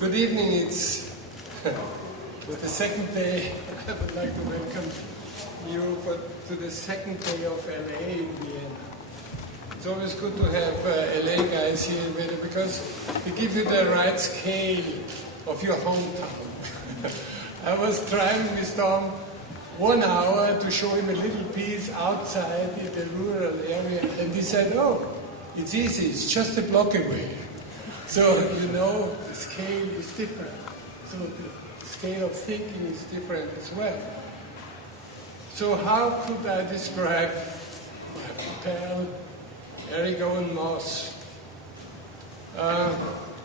Good evening. It's the second day. I would like to welcome you to the second day of LA in Vienna. It's always good to have LA guys here in Vienna because they give you the right scale of your hometown. I was driving with Tom 1 hour to show him a little piece outside in the rural area, and he said, "Oh, it's easy, it's just a block away." So, you know, the scale is different. So the scale of thinking is different as well. So how could I describe my pal, Eric Owen Moss?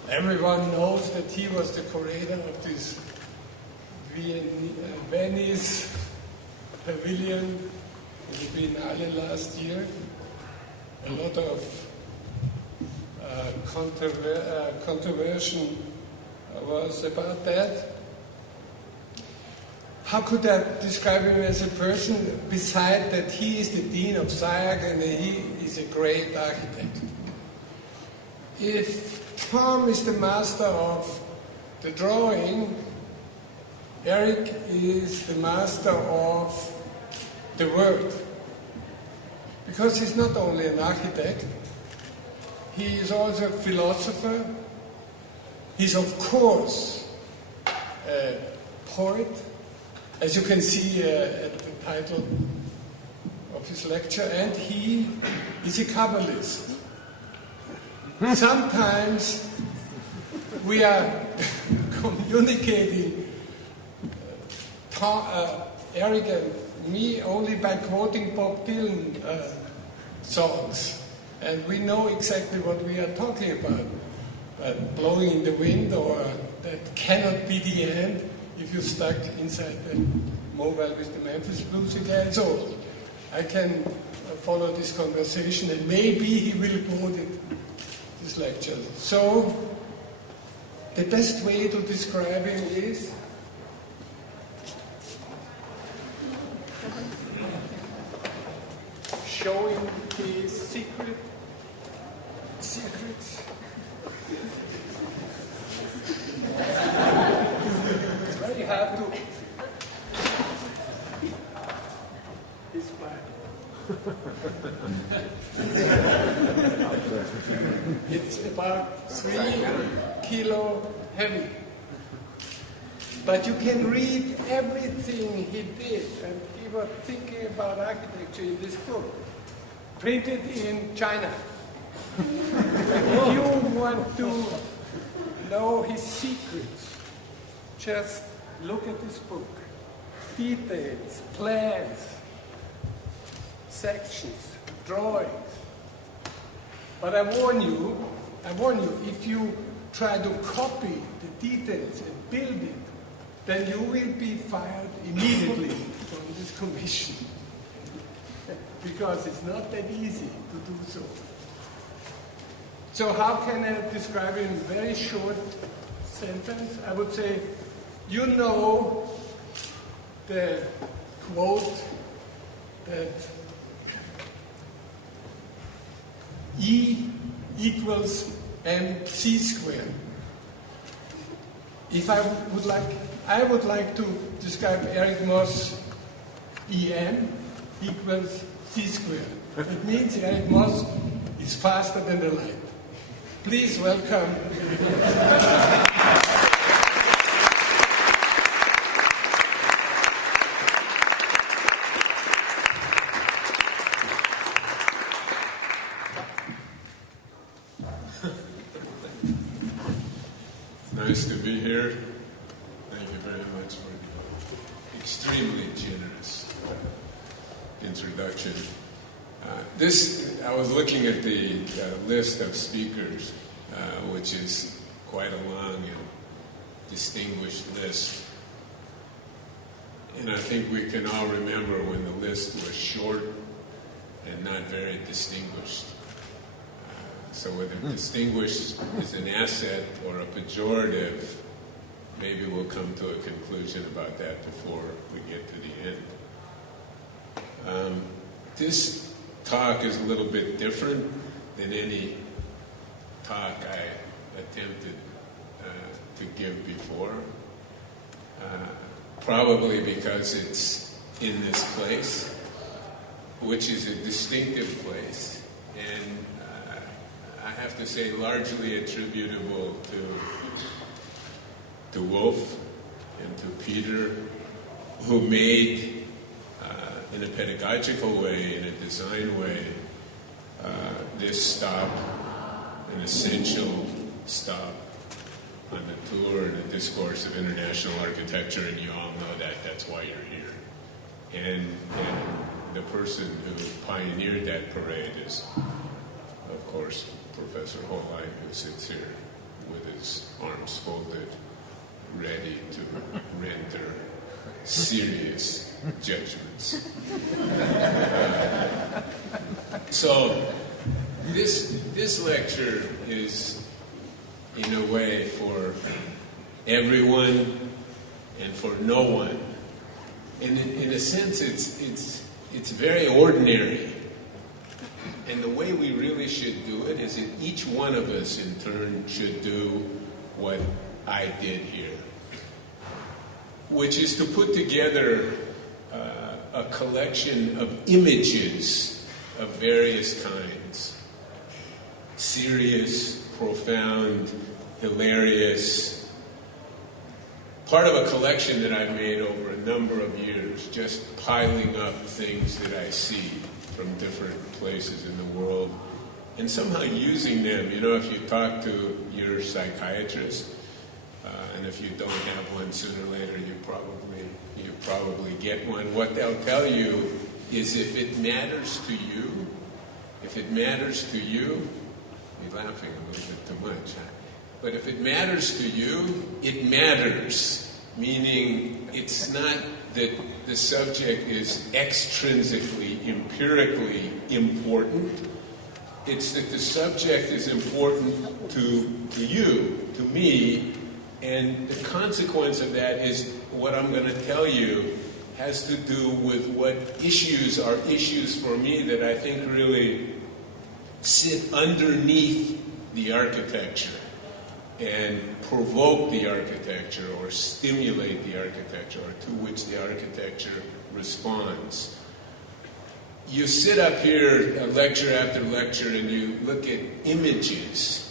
Everyone knows that he was the curator of this Venice Pavilion in the Biennale last year. A lot of controversy was about that. How could I describe him as a person, beside that he is the Dean of SciAc and he is a great architect? If Tom is the master of the drawing, Eric is the master of the word. Because he's not only an architect, he is also a philosopher. He's, of course, a poet, as you can see at the title of his lecture, and he is a Kabbalist. Sometimes we are communicating, Eric and me, only by quoting Bob Dylan songs. And we know exactly what we are talking about. Blowing in the wind, or that cannot be the end if you're stuck inside the mobile with the Memphis Blues again. So I can follow this conversation, and maybe he will quote it, this lecture. So the best way to describe him is showing his secrets. It's very hard to. This part. It's about 3 kilo heavy. But you can read everything he did, and he was thinking about architecture in this book, printed in China. If you want to know his secrets, just look at this book. Details, plans, sections, drawings. But I warn you, if you try to copy the details and build it, then you will be fired immediately from this commission. Because it's not that easy to do so. So how can I describe it in a very short sentence? I would say, you know the quote that E equals mc squared. If I would like to describe Eric Moss, EM equals c squared. It means Eric Moss is faster than the light. Please welcome. Nice to be here. Thank you very much for the extremely generous introduction. I was looking at the list of speakers, which is quite a long and distinguished list. And I think we can all remember when the list was short and not very distinguished. So whether distinguished is an asset or a pejorative, maybe we'll come to a conclusion about that before we get to the end. This talk is a little bit different than any talk I attempted to give before. Probably because it's in this place, which is a distinctive place, and I have to say largely attributable to Wolf and to Peter, who made, in a pedagogical way, in a design way, this stop an essential stop on the tour and the discourse of international architecture, and you all know that. That's why you're here. And the person who pioneered that parade is, of course, Professor Hollein, who sits here with his arms folded, ready to render serious judgments. So this lecture is, in a way, for everyone and for no one. And in a sense, it's very ordinary. And the way we really should do it is that each one of us, in turn, should do what I did here, which is to put together a collection of images of various kinds. Serious, profound, hilarious. Part of a collection that I've made over a number of years, just piling up things that I see from different places in the world, and somehow using them. You know, if you talk to your psychiatrist, and if you don't have one, sooner or later you probably get one. What they'll tell you is, if it matters to you, you're laughing a little bit too much, huh? But if it matters to you, it matters. Meaning, it's not that the subject is extrinsically, empirically important. It's that the subject is important to you, to me, and the consequence of that is what I'm going to tell you has to do with what issues are issues for me that I think really sit underneath the architecture and provoke the architecture or stimulate the architecture, or to which the architecture responds. You sit up here lecture after lecture and you look at images,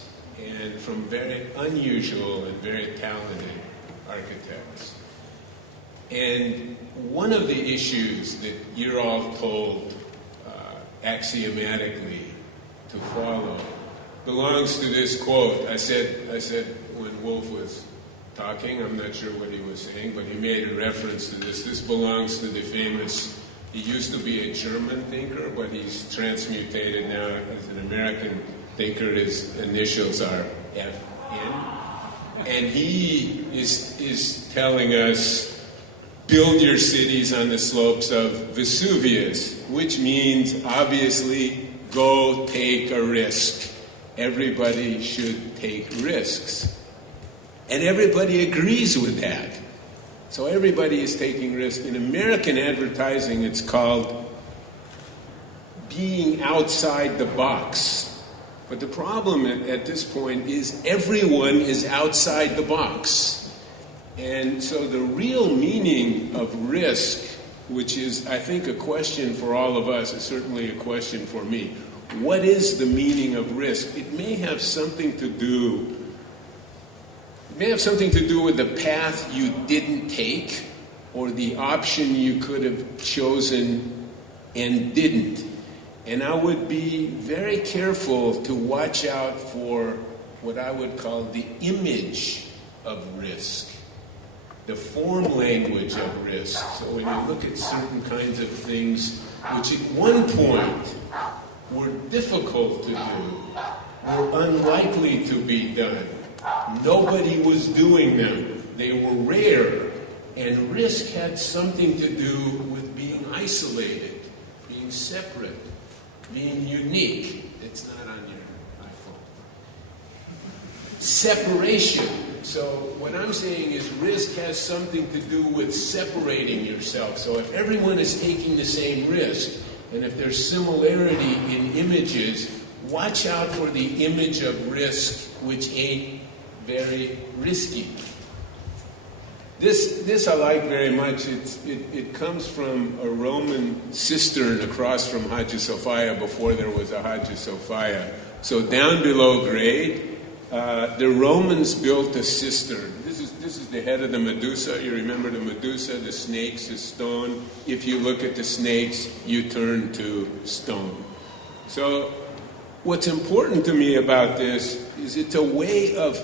and from very unusual and very talented architects. And one of the issues that you're all told axiomatically to follow belongs to this quote. I said when Wolf was talking, I'm not sure what he was saying, but he made a reference to this. This belongs to the famous, he used to be a German thinker, but he's transmutated now as an American thinker. His initials are FN. And he is telling us, build your cities on the slopes of Vesuvius, which means, obviously, go take a risk. Everybody should take risks. And everybody agrees with that. So everybody is taking risks. In American advertising, it's called being outside the box. But the problem at this point is everyone is outside the box. And so the real meaning of risk, which is, I think, a question for all of us, is certainly a question for me. What is the meaning of risk? It may have something to do with the path you didn't take, or the option you could have chosen and didn't. And I would be very careful to watch out for what I would call the image of risk, the form language of risk. So when you look at certain kinds of things which at one point were difficult to do, were unlikely to be done, nobody was doing them, they were rare, and risk had something to do with being isolated, being separate, being unique. It's not on your iPhone. Separation. So what I'm saying is risk has something to do with separating yourself. So if everyone is taking the same risk, and if there's similarity in images, watch out for the image of risk which ain't very risky. This I like very much. It comes from a Roman cistern across from Hagia Sophia before there was a Hagia Sophia. So down below grade, the Romans built a cistern. This is the head of the Medusa. You remember the Medusa, the snakes, the stone. If you look at the snakes, you turn to stone. So what's important to me about this is it's a way of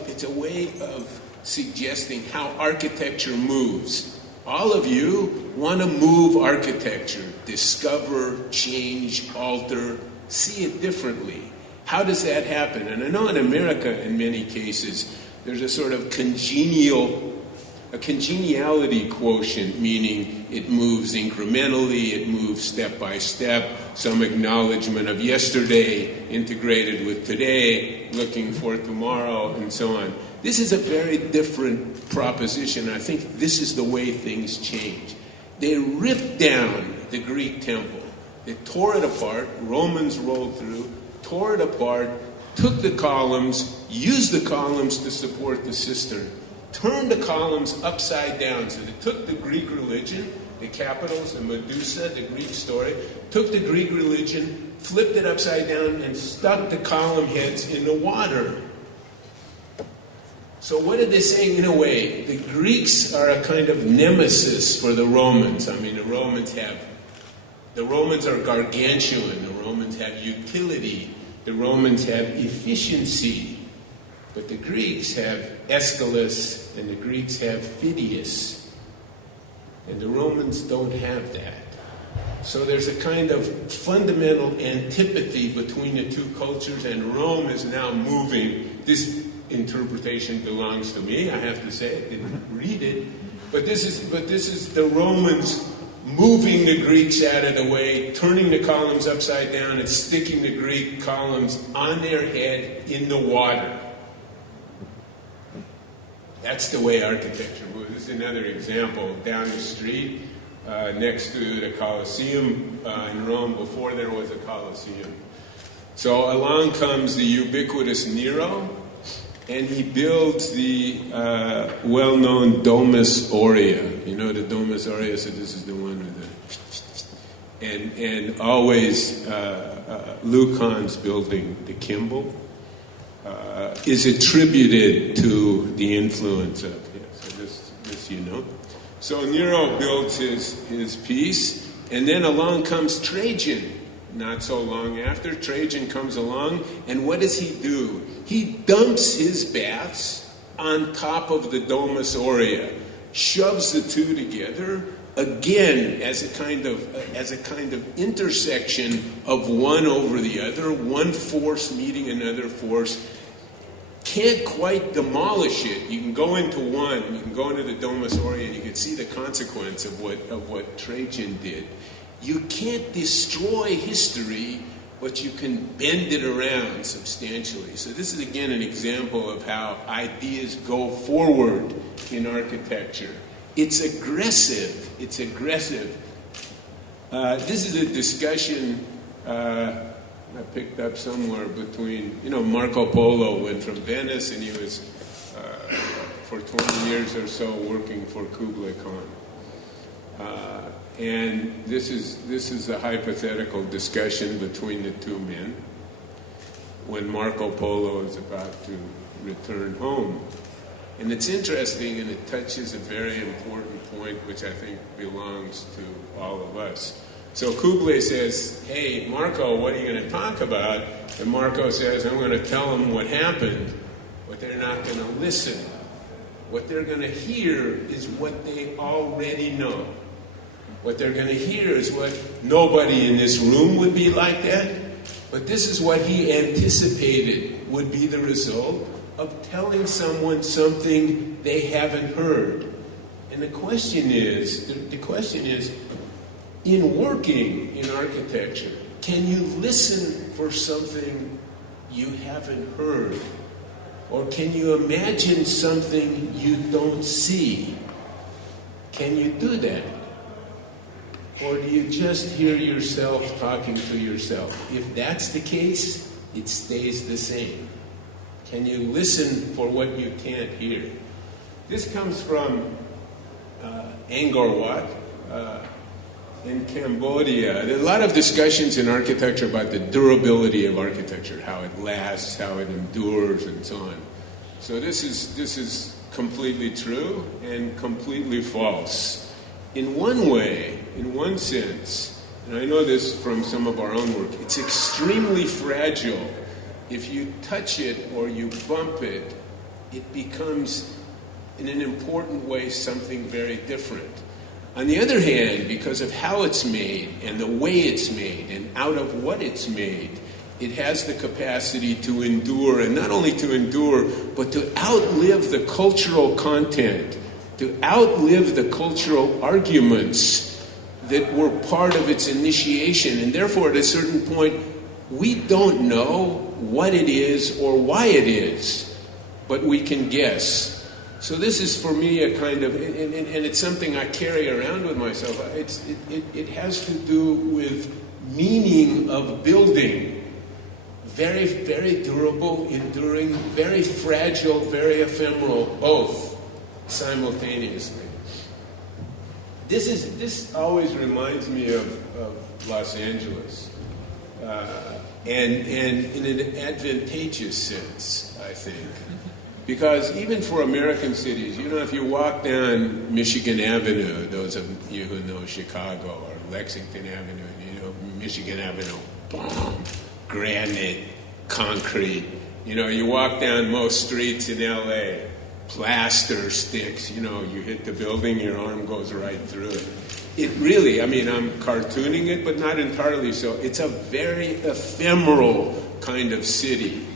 suggesting how architecture moves. All of you want to move architecture, discover, change, alter, see it differently. How does that happen? And I know in America, in many cases, there's a sort of congeniality quotient, meaning it moves incrementally, it moves step by step, some acknowledgement of yesterday integrated with today, looking for tomorrow, and so on. This is a very different proposition. I think this is the way things change. They ripped down the Greek temple. They tore it apart. Romans rolled through, tore it apart, took the columns, used the columns to support the cistern, turned the columns upside down. So they took the Greek religion, the capitals, the Medusa, the Greek story, took the Greek religion, flipped it upside down, and stuck the column heads in the water. So what are they saying in a way? The Greeks are a kind of nemesis for the Romans. I mean, the Romans are gargantuan. The Romans have utility. The Romans have efficiency. But the Greeks have Aeschylus, and the Greeks have Phidias. And the Romans don't have that. So there's a kind of fundamental antipathy between the two cultures, and Rome is now moving. This interpretation belongs to me, I have to say. I didn't read it. But this is the Romans moving the Greeks out of the way, turning the columns upside down, and sticking the Greek columns on their head in the water. That's the way architecture moves. This is another example. Down the street, next to the Colosseum in Rome, before there was a Colosseum. So along comes the ubiquitous Nero, and he builds the well-known Domus Aurea. You know the Domus Aurea, so this is the one with the... And always Lucan's building the Kimball is attributed to the influence of him. So this you know. So Nero builds his piece, and then along comes Trajan. Not so long after, Trajan comes along, and what does he do? He dumps his baths on top of the Domus Aurea, shoves the two together, again as a kind of intersection of one over the other, one force meeting another force. Can't quite demolish it. You can go into one, you can go into the Domus Aurea, and you can see the consequence of what Trajan did. You can't destroy history, but you can bend it around substantially. So this is again an example of how ideas go forward in architecture. It's aggressive. It's aggressive. This is a discussion I picked up somewhere between, Marco Polo went from Venice, and he was for 20 years or so working for Kublai Khan. And this is a hypothetical discussion between the two men when Marco Polo is about to return home. And it's interesting, and it touches a very important point which I think belongs to all of us. So Kublai says, hey, Marco, what are you going to talk about? And Marco says, I'm going to tell them what happened, but they're not going to listen. What they're going to hear is what they already know. What they're going to hear is what nobody in this room would be like that. But this is what he anticipated would be the result of telling someone something they haven't heard. And the question is, in working in architecture, can you listen for something you haven't heard? Or can you imagine something you don't see? Can you do that? Or do you just hear yourself talking to yourself? If that's the case, it stays the same. Can you listen for what you can't hear? This comes from Angkor Wat in Cambodia. There are a lot of discussions in architecture about the durability of architecture, how it lasts, how it endures, and so on. So this is completely true and completely false. In one way, in one sense, and I know this from some of our own work, it's extremely fragile. If you touch it or you bump it, it becomes, in an important way, something very different. On the other hand, because of how it's made and the way it's made and out of what it's made, it has the capacity to endure, and not only to endure, but to outlive the cultural content, to outlive the cultural arguments that were part of its initiation. And therefore, at a certain point, we don't know what it is or why it is, but we can guess. So this is for me a kind of, and it's something I carry around with myself. It has to do with meaning of building. Very, very durable, enduring, very fragile, very ephemeral, both simultaneously. This always reminds me of Los Angeles. And in an advantageous sense, I think. Because even for American cities, if you walk down Michigan Avenue, those of you who know Chicago, or Lexington Avenue, Michigan Avenue, boom, granite, concrete. You walk down most streets in LA, plaster sticks, you hit the building, your arm goes right through it. It really, I'm cartooning it, but not entirely so. It's a very ephemeral kind of city.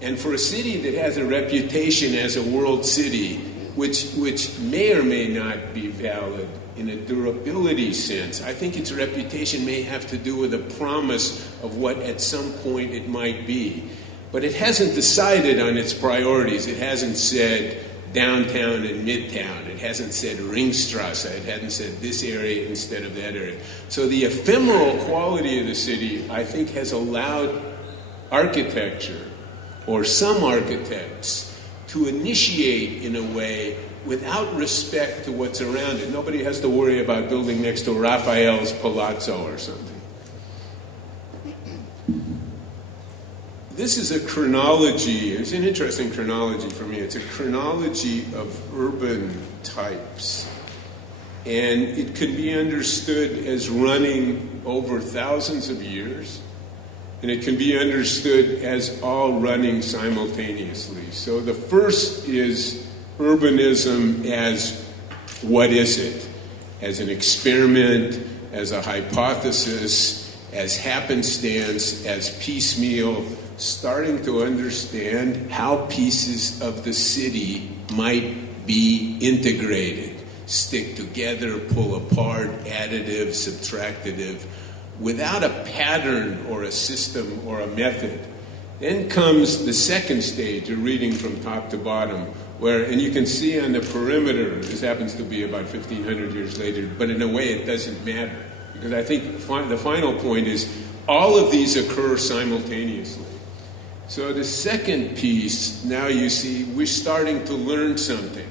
And for a city that has a reputation as a world city, which may or may not be valid in a durability sense, I think its reputation may have to do with a promise of what at some point it might be. But it hasn't decided on its priorities. It hasn't said downtown and midtown. It hasn't said Ringstrasse. It hasn't said this area instead of that area. So the ephemeral quality of the city, I think, has allowed architecture, or some architects, to initiate in a way without respect to what's around it. Nobody has to worry about building next to Raphael's Palazzo or something. This is a chronology. It's an interesting chronology for me. It's a chronology of urban types. And it can be understood as running over thousands of years. And it can be understood as all running simultaneously. So the first is urbanism as what is it? As an experiment, as a hypothesis, as happenstance, as piecemeal, starting to understand how pieces of the city might be integrated, stick together, pull apart, additive, subtractive, without a pattern or a system or a method. Then comes the second stage, a reading from top to bottom, where, and you can see on the perimeter, this happens to be about 1,500 years later, but in a way it doesn't matter. Because I think the final point is all of these occur simultaneously. So the second piece, now you see, we're starting to learn something.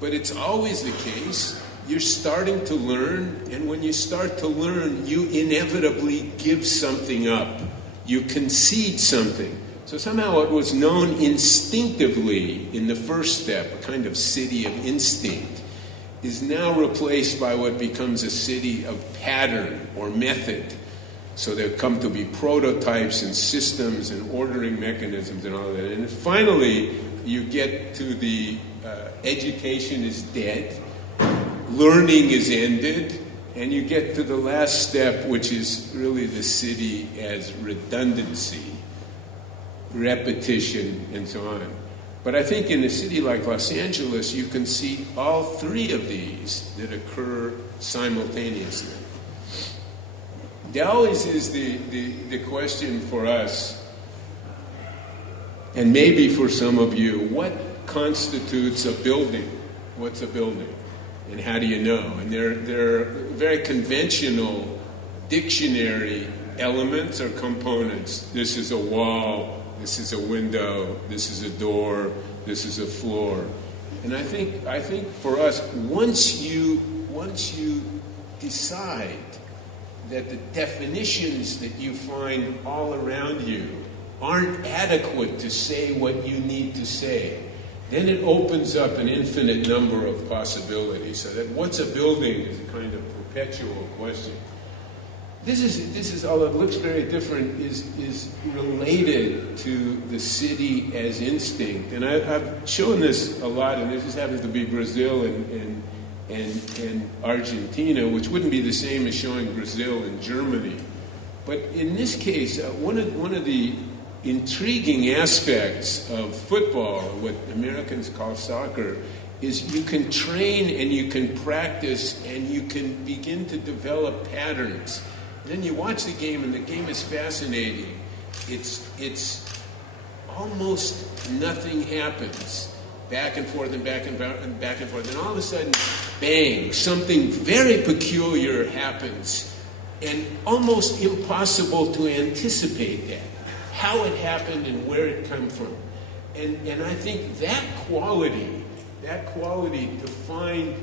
But it's always the case. You're starting to learn, and when you start to learn, you inevitably give something up. You concede something. So somehow what was known instinctively in the first step, a kind of city of instinct, is now replaced by what becomes a city of pattern or method. So there come to be prototypes and systems and ordering mechanisms and all that. And finally, you get to the education is dead, learning is ended, and you get to the last step, which is really the city as redundancy, repetition, and so on. But I think in a city like Los Angeles, you can see all three of these that occur simultaneously. There always is the question for us, and maybe for some of you, what constitutes a building? What's a building? And how do you know? And there are very conventional dictionary elements or components. This is a wall, this is a window, this is a door, this is a floor. And I think for us, once you decide that the definitions that you find all around you aren't adequate to say what you need to say, then it opens up an infinite number of possibilities. So that what's a building is a kind of perpetual question. This is although it looks very different, is related to the city as instinct. And I've shown this a lot, and this just happens to be Brazil and Argentina, which wouldn't be the same as showing Brazil and Germany. But in this case, one of the intriguing aspects of football, what Americans call soccer, is you can train and you can practice and you can begin to develop patterns. And then you watch the game, and the game is fascinating. It's almost nothing happens. Back and forth and back and forth. And all of a sudden, bang, something very peculiar happens. And almost impossible to anticipate that. How it happened and where it come from. And I think that quality to find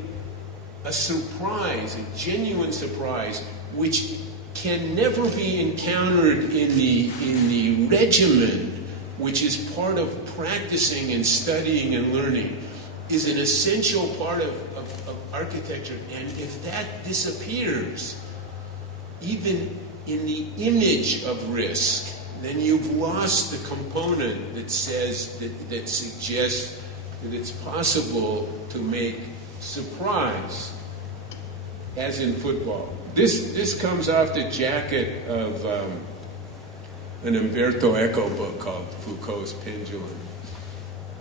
a surprise, a genuine surprise, which can never be encountered in the regimen, which is part of practicing and studying and learning, is an essential part of architecture. And if that disappears, even in the image of risk, then you've lost the component that says that suggests that it's possible to make surprise, as in football. This comes off the jacket of an Umberto Eco book called Foucault's Pendulum.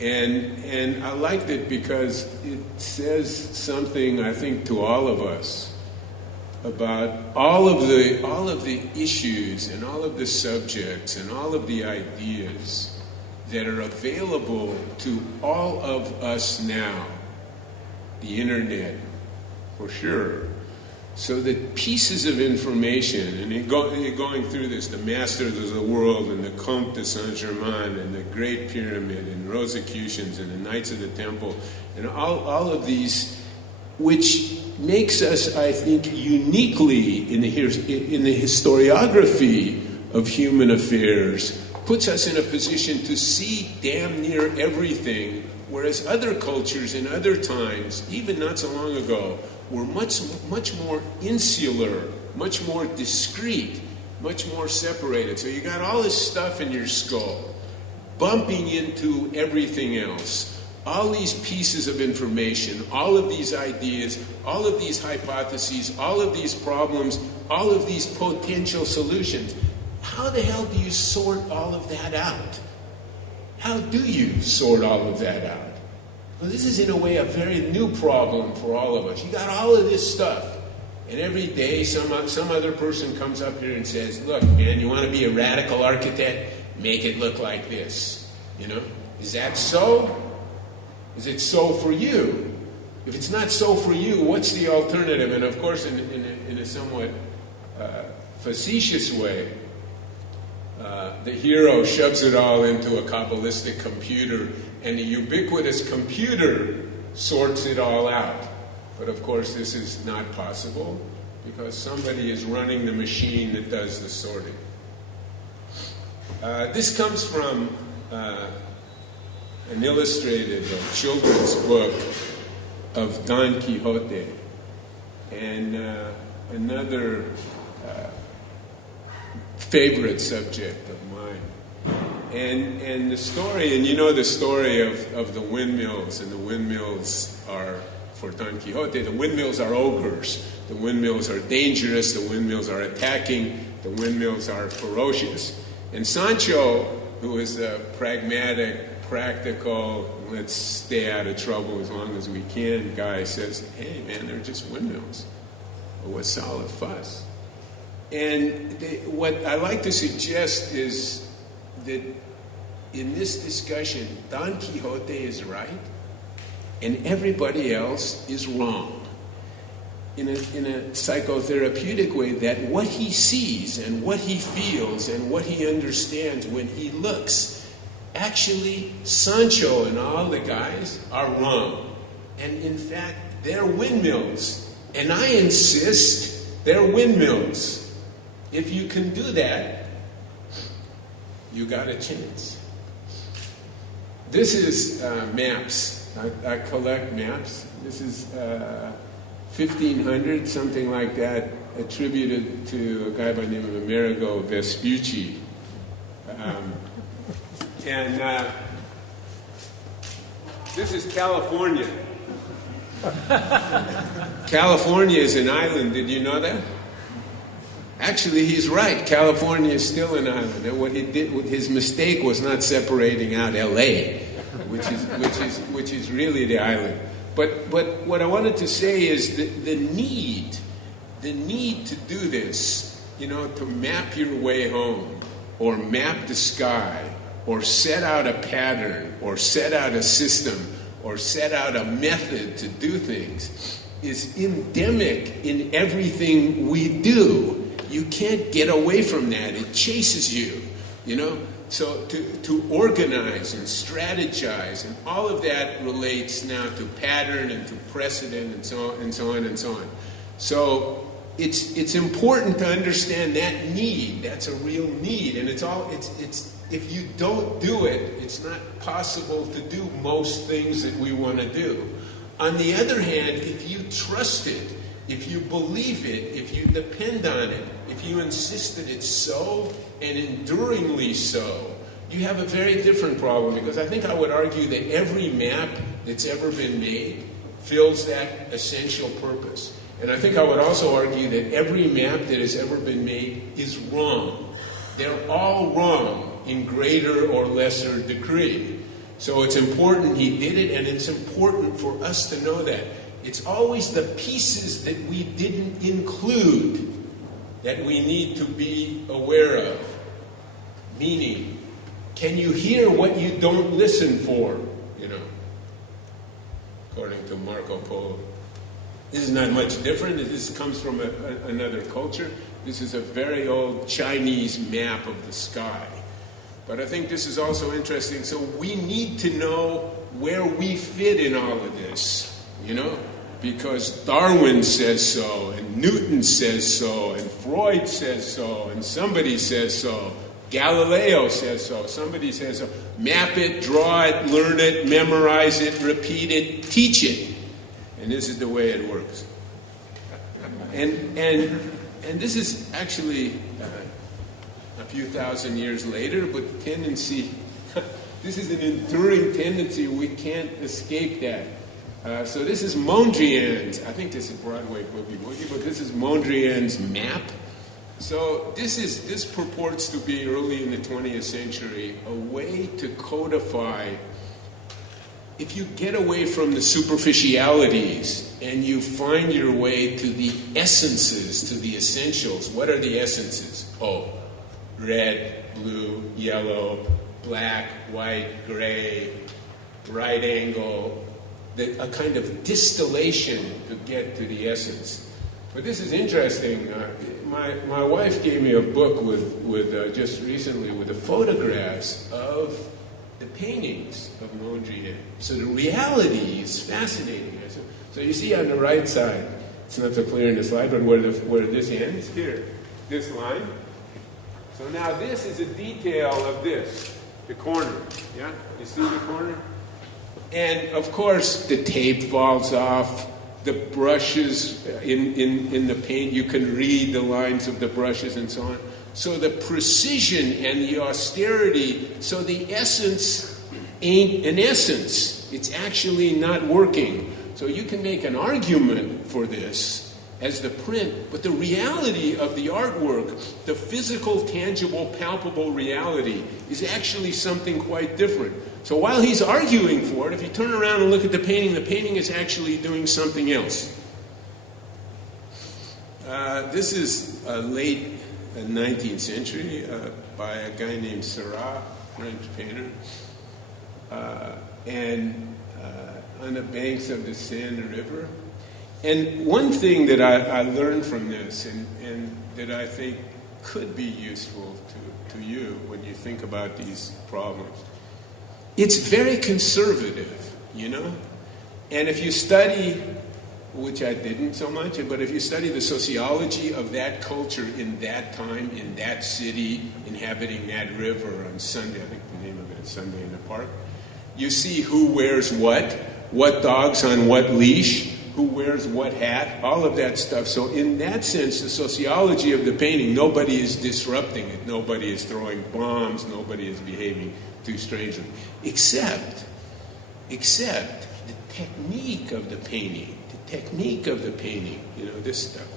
And I liked it because it says something, I think, to all of us about all of the issues and all of the subjects and all of the ideas that are available to all of us now. The internet, for sure. So that pieces of information, and you're going through this, the Masters of the World and the Comte de Saint-Germain and the Great Pyramid and Rosicrucians and the Knights of the Temple and all of these, which makes us, I think, uniquely in the historiography of human affairs, puts us in a position to see damn near everything, whereas other cultures in other times, even not so long ago, were much more insular, much more discrete, much more separated. So you got all this stuff in your skull, bumping into everything else. All these pieces of information, all of these ideas, all of these hypotheses, all of these problems, all of these potential solutions. How the hell do you sort all of that out? How do you sort all of that out? Well, this is in a way a very new problem for all of us. You got all of this stuff, and every day some other person comes up here and says, look, man, you want to be a radical architect? Make it look like this. You know? Is that so? Is it so for you? If it's not so for you, what's the alternative? And of course, in a somewhat facetious way, the hero shoves it all into a Kabbalistic computer, and the ubiquitous computer sorts it all out. But of course, this is not possible because somebody is running the machine that does the sorting. This comes from an illustrated children's book of Don Quixote, and another favorite subject of mine. And the story, and you know the story of the windmills, and the windmills are, for Don Quixote, the windmills are ogres. The windmills are dangerous, the windmills are attacking, the windmills are ferocious. And Sancho, who is a pragmatic, practical, let's stay out of trouble as long as we can guy, says, hey man, they're just windmills. What's all the fuss? And what I like to suggest is that in this discussion, Don Quixote is right and everybody else is wrong. in a psychotherapeutic way that what he sees and what he feels and what he understands when he looks, actually Sancho and all the guys are wrong. And in fact, they're windmills. And I insist they're windmills. If you can do that, you got a chance. This is maps. I collect maps. This is 1500, something like that, attributed to a guy by the name of Amerigo Vespucci. This is California. California is an island. Did you know that? Actually, he's right. California is still an island. And what he did, his mistake was not separating out L.A., which is really the island. But what I wanted to say is that the need to do this, to map your way home, or map the sky, or set out a pattern, or set out a system, or set out a method to do things, is endemic in everything we do. You can't get away from that. It chases you, So to organize and strategize, and all of that relates now to pattern and to precedent and so on and so on and so on. So it's important to understand that need. That's a real need, and it's if you don't do it, it's not possible to do most things that we want to do. On the other hand, if you trust it, if you believe it, if you depend on it, if you insist that it's so, and enduringly so, you have a very different problem, because I think I would argue that every map that's ever been made fills that essential purpose. And I think I would also argue that every map that has ever been made is wrong. They're all wrong in greater or lesser degree. So it's important he did it, and it's important for us to know that. It's always the pieces that we didn't include that we need to be aware of. Meaning, can you hear what you don't listen for? According to Marco Polo. This is not much different. This comes from another culture. This is a very old Chinese map of the sky. But I think this is also interesting. So we need to know where we fit in all of this, because Darwin says so, and Newton says so, and Freud says so, and somebody says so. Galileo says so, somebody says so. Map it, draw it, learn it, memorize it, repeat it, teach it. And this is the way it works. And this is actually a few thousand years later, but the tendency, this is an enduring tendency, we can't escape that. So this is Mondrian's, I think this is Broadway Boogie Woogie, but this is Mondrian's map. So this purports to be early in the 20th century, a way to codify. If you get away from the superficialities and you find your way to the essences, to the essentials, what are the essences? Red, blue, yellow, black, white, gray, right angle, a kind of distillation to get to the essence. But this is interesting. My wife gave me a book with just recently with the photographs of the paintings of Mondrian. So the reality is fascinating. So you see on the right side, it's not so clear in the slide, but where this ends here, this line. So now this is a detail of this, the corner. Yeah, you see the corner? And of course, the tape falls off. The brushes in the paint, you can read the lines of the brushes and so on. So the precision and the austerity, so the essence ain't an essence. It's actually not working. So you can make an argument for this as the print, but the reality of the artwork, the physical, tangible, palpable reality, is actually something quite different. So while he's arguing for it, if you turn around and look at the painting is actually doing something else. This is late 19th century by a guy named Seurat, French painter. And on the banks of the Seine River. And one thing that I learned from this, and that I think could be useful to you when you think about these problems, it's very conservative, you know? And if you study, which I didn't so much, but if you study the sociology of that culture in that time, in that city, inhabiting that river on Sunday, I think the name of it is Sunday in the Park, you see who wears what dog's on what leash, who wears what hat, all of that stuff. So in that sense, the sociology of the painting, nobody is disrupting it. Nobody is throwing bombs. Nobody is behaving too strangely. Except the technique of the painting. The technique of the painting, you know, this stuff.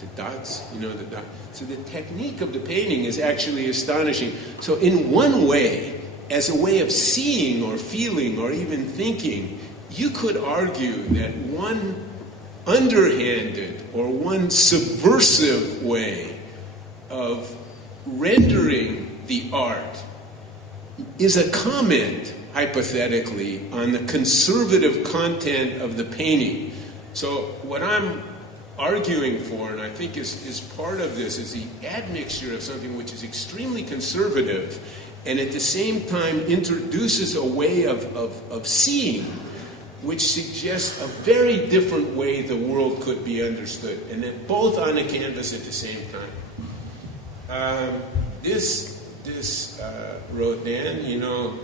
The dots, you know, the dots. So the technique of the painting is actually astonishing. So in one way, as a way of seeing or feeling or even thinking, you could argue that one underhanded or one subversive way of rendering the art is a comment, hypothetically, on the conservative content of the painting. So what I'm arguing for, and I think is part of this, is the admixture of something which is extremely conservative and at the same time introduces a way of seeing which suggests a very different way the world could be understood, and then both on the canvas at the same time. This Rodin, you know,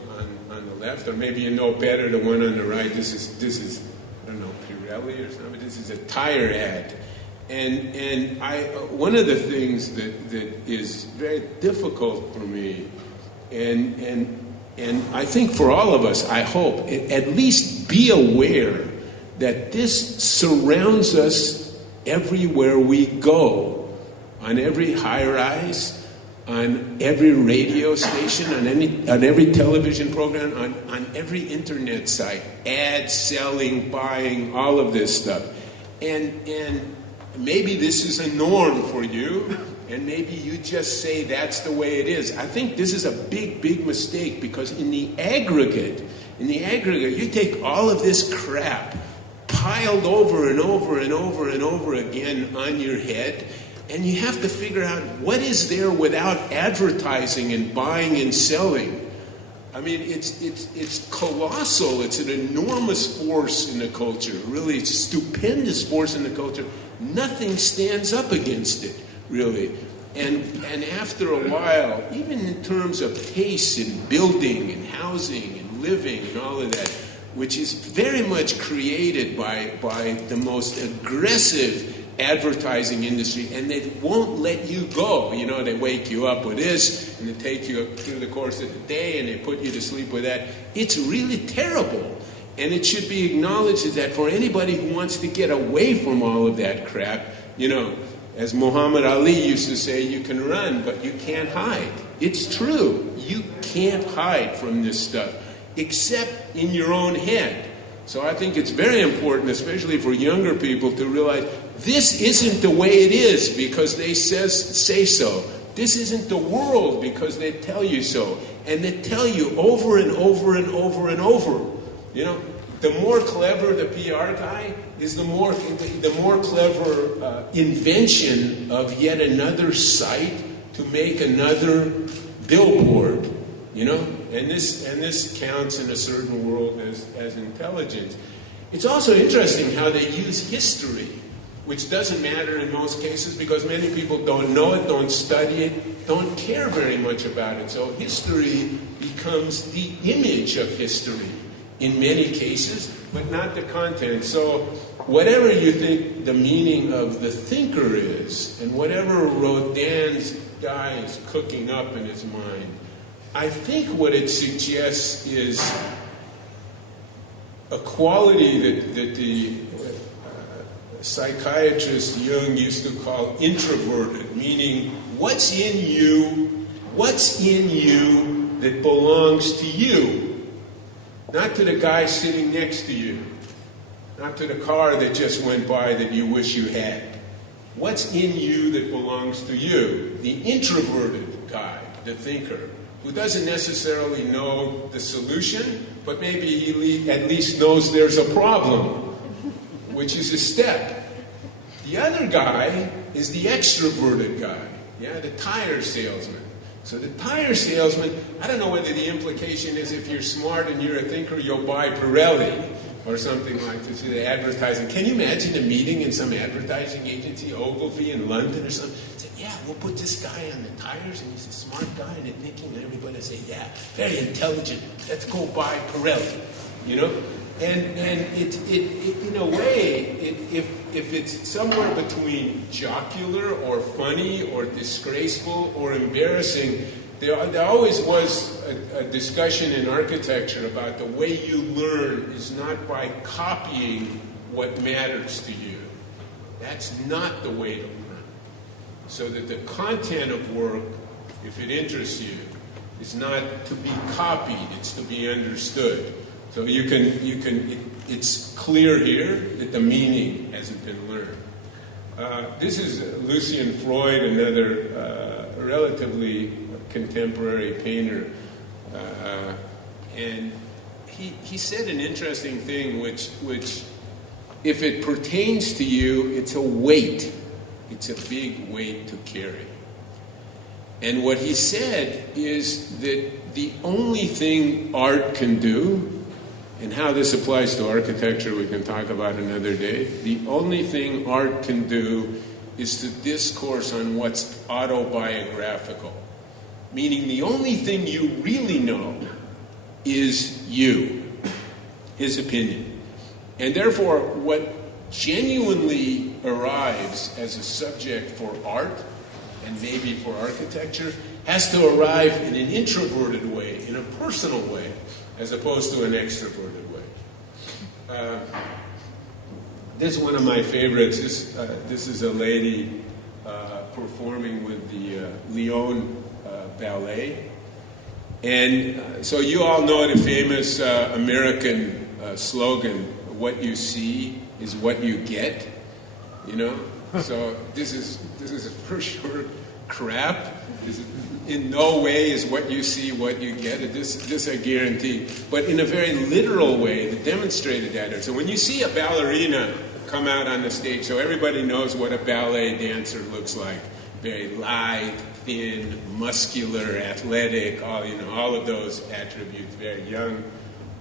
on the left, or maybe you know better the one on the right. This is I don't know, Pirelli or something. This is a tire ad, and one of the things that is very difficult for me, and I think for all of us, I hope, at least be aware that this surrounds us everywhere we go, on every high-rise, on every radio station, on every television program, on every internet site, ads, selling, buying, all of this stuff. And maybe this is a norm for you, and maybe you just say that's the way it is. I think this is a big, big mistake, because in the aggregate, you take all of this crap piled over and over and over and over again on your head, and you have to figure out what is there without advertising and buying and selling. I mean, it's colossal. It's an enormous force in the culture, really stupendous force in the culture. Nothing stands up against it, really. And after a while, even in terms of taste in building and housing and living and all of that, which is very much created by the most aggressive advertising industry, and they won't let you go. You know, they wake you up with this, and they take you through the course of the day, and they put you to sleep with that. It's really terrible. And it should be acknowledged that for anybody who wants to get away from all of that crap, you know, as Muhammad Ali used to say, you can run, but you can't hide. It's true. You can't hide from this stuff, except in your own head. So I think it's very important, especially for younger people, to realize this isn't the way it is because they say so. This isn't the world because they tell you so. And they tell you over and over and over and over. You know, the more clever the PR guy is, the more clever invention of yet another site to make another billboard. You know, and this counts in a certain world as intelligence. It's also interesting how they use history, which doesn't matter in most cases because many people don't know it, don't study it, don't care very much about it. So history becomes the image of history in many cases, but not the content. So whatever you think the meaning of the thinker is, and whatever Rodin's guy is cooking up in his mind, I think what it suggests is a quality that the psychiatrist Jung used to call introverted, meaning what's in you that belongs to you, not to the guy sitting next to you, not to the car that just went by that you wish you had. What's in you that belongs to you? The introverted guy, the thinker, who doesn't necessarily know the solution, but maybe he at least knows there's a problem. which is a step. The other guy is the extroverted guy, yeah, the tire salesman. So the tire salesman, I don't know whether the implication is if you're smart and you're a thinker, you'll buy Pirelli or something like this, the advertising. Can you imagine a meeting in some advertising agency, Ogilvy in London or something? Say, yeah, we'll put this guy on the tires, and he's a smart guy, and thinking, and everybody say, yeah, very intelligent. Let's go buy Pirelli, you know. And it in a way, if it's somewhere between jocular or funny or disgraceful or embarrassing, there always was a discussion in architecture about the way you learn is not by copying what matters to you. That's not the way to learn. So that the content of work, if it interests you, is not to be copied, it's to be understood. So it's clear here that the meaning hasn't been learned. This is Lucian Freud, another relatively contemporary painter. And he said an interesting thing, which, if it pertains to you, it's a weight. It's a big weight to carry. And what he said is that the only thing art can do, and how this applies to architecture we can talk about another day, the only thing art can do is to discourse on what's autobiographical. Meaning the only thing you really know is you, his opinion. And therefore, what genuinely arrives as a subject for art, and maybe for architecture, has to arrive in an introverted way, in a personal way, as opposed to an extroverted way. This is one of my favorites. This is a lady performing with the Lyon Ballet. And so you all know the famous American slogan, what you see is what you get, you know? So this is for sure crap. This is, in no way is what you see what you get. This I guarantee. But in a very literal way that demonstrated that. So when you see a ballerina come out on the stage, so everybody knows what a ballet dancer looks like. Very lithe, thin, muscular, athletic, all of those attributes, very young.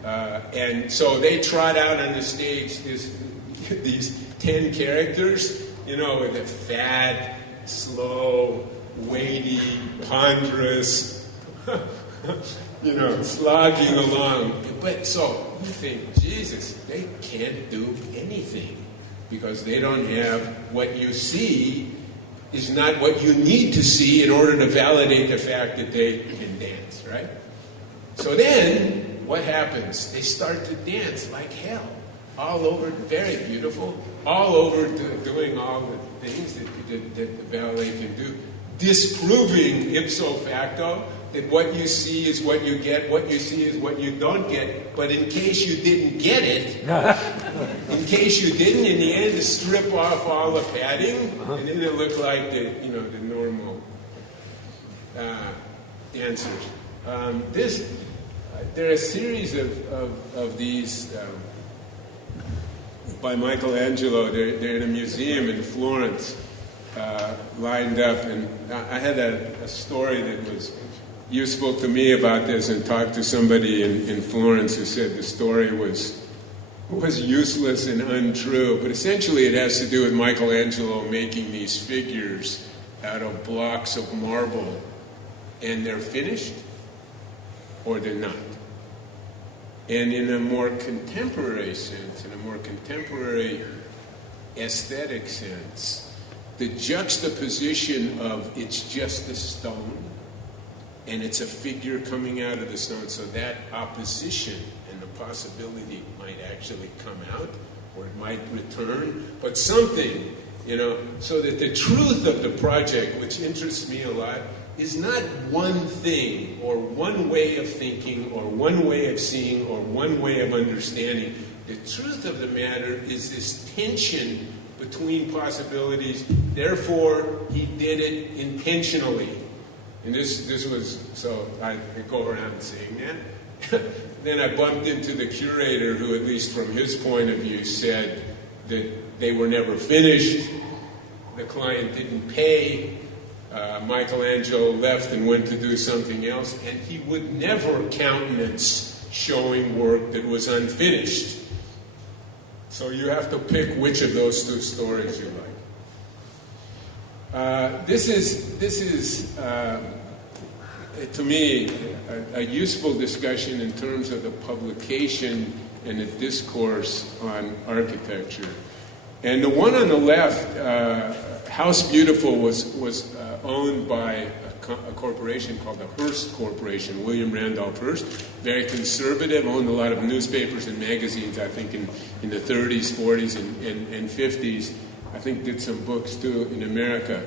And so they trot out on the stage these 10 characters, with a fat, slow, weighty, ponderous, slogging along. But so you think, Jesus, they can't do anything because they don't have what you see is not what you need to see in order to validate the fact that they can dance, right? So then, what happens? They start to dance like hell. All over, very beautiful, all over doing all the things that the ballet can do, disproving ipso facto that what you see is what you get, what you see is what you don't get, but in case you didn't get it, in case you didn't, in the end, to strip off all the padding, and then it looked like the normal dancers. There are a series of these by Michelangelo. They're in a museum in Florence, lined up, and I had a story that was useful to me about this, and talked to somebody in Florence who said the story was useless and untrue, but essentially it has to do with Michelangelo making these figures out of blocks of marble, and they're finished or they're not. And in a more contemporary sense, in a more contemporary aesthetic sense, the juxtaposition of it's just a stone and it's a figure coming out of the stone, so that opposition and the possibility might actually come out, or it might return, but something, so that the truth of the project, which interests me a lot, is not one thing, or one way of thinking, or one way of seeing, or one way of understanding. The truth of the matter is this tension between possibilities, therefore he did it intentionally. And this was, so I go around saying that. Then I bumped into the curator who, at least from his point of view, said, that they were never finished. The client didn't pay. Michelangelo left and went to do something else, and he would never countenance showing work that was unfinished. So you have to pick which of those two stories you like. This is to me, a useful discussion in terms of the publication and the discourse on architecture. And the one on the left, House Beautiful, was owned by a corporation called the Hearst Corporation, William Randolph Hearst, very conservative, owned a lot of newspapers and magazines, I think in the 30s, 40s, and 50s. I think did some books too in America.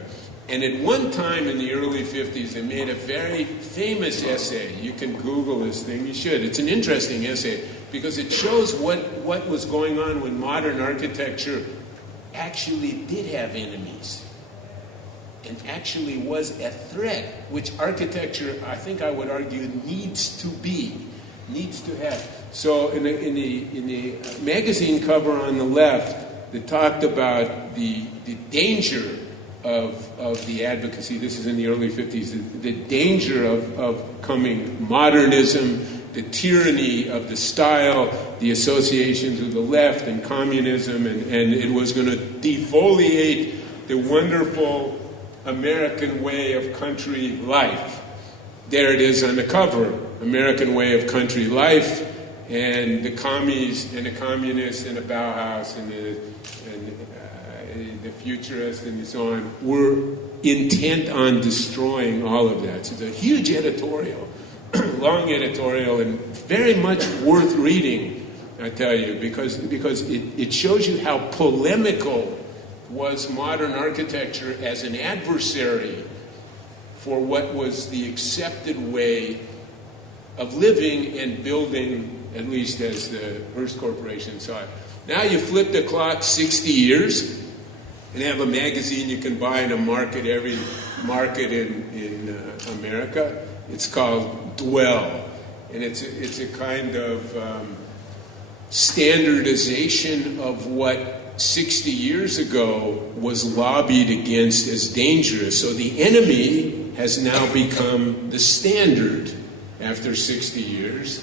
And at one time in the early 50s, they made a very famous essay. You can Google this thing, you should. It's an interesting essay because it shows what was going on when modern architecture actually did have enemies and actually was a threat, which architecture, I think I would argue, needs to have. So in the magazine cover on the left, they talked about the danger of the advocacy. This is in the early 50s. The danger of coming modernism, the tyranny of the style, the associations with the left and communism, and it was going to defoliate the wonderful American way of country life. There it is on the cover, American way of country life, and the commies and the communists and the Bauhaus and the futurists and so on were intent on destroying all of that. So it's a huge editorial, long editorial, and very much worth reading, I tell you, because it shows you how polemical was modern architecture as an adversary for what was the accepted way of living and building, at least as the Hearst Corporation saw it. Now you flip the clock 60 years and have a magazine you can buy in a market, every market in America. It's called Dwell, and it's a kind of standardization of what 60 years ago was lobbied against as dangerous. So the enemy has now become the standard after 60 years.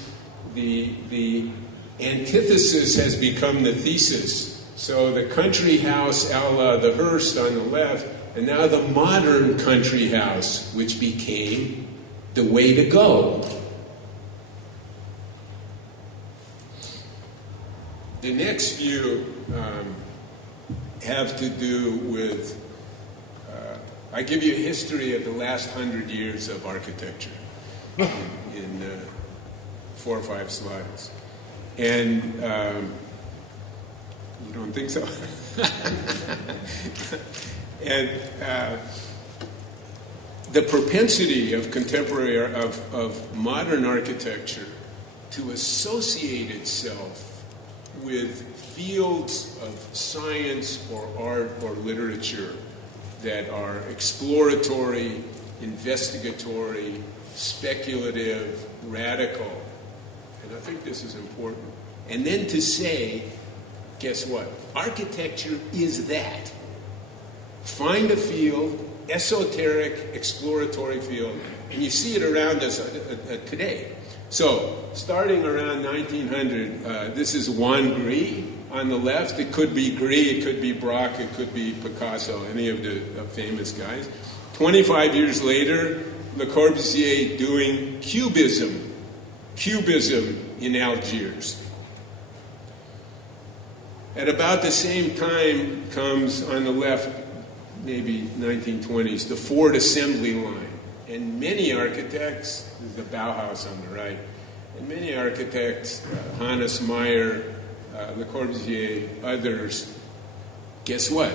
The antithesis has become the thesis. So the country house a la the Hearst on the left, and now the modern country house, which became the way to go. The next few have to do with, I give you a history of the last 100 years of architecture in 4 or 5 slides. And you don't think so? And the propensity of contemporary, of modern architecture to associate itself with fields of science or art or literature that are exploratory, investigatory, speculative, radical. And I think this is important. And then to say, guess what? Architecture is that. Find a field, esoteric, exploratory field, and you see it around us today. So, starting around 1900, this is Juan Gris on the left. It could be Gris, it could be Braque, it could be Picasso, any of the famous guys. 25 years later, Le Corbusier doing Cubism in Algiers. At about the same time comes, on the left, maybe 1920s, the Ford assembly line. And many architects, this is the Bauhaus on the right, and many architects, Hannes Meyer, Le Corbusier, others, guess what?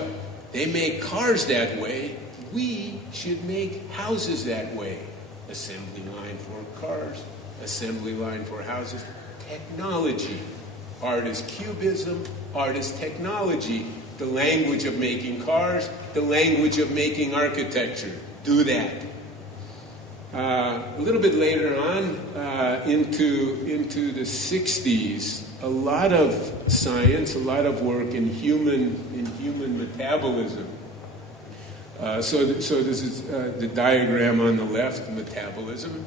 They make cars that way. We should make houses that way. Assembly line for cars, assembly line for houses. Technology. Art is cubism, art is technology. The language of making cars, the language of making architecture. Do that. A little bit later on, into the 60s, a lot of science, a lot of work in human metabolism. So this is the diagram on the left, metabolism,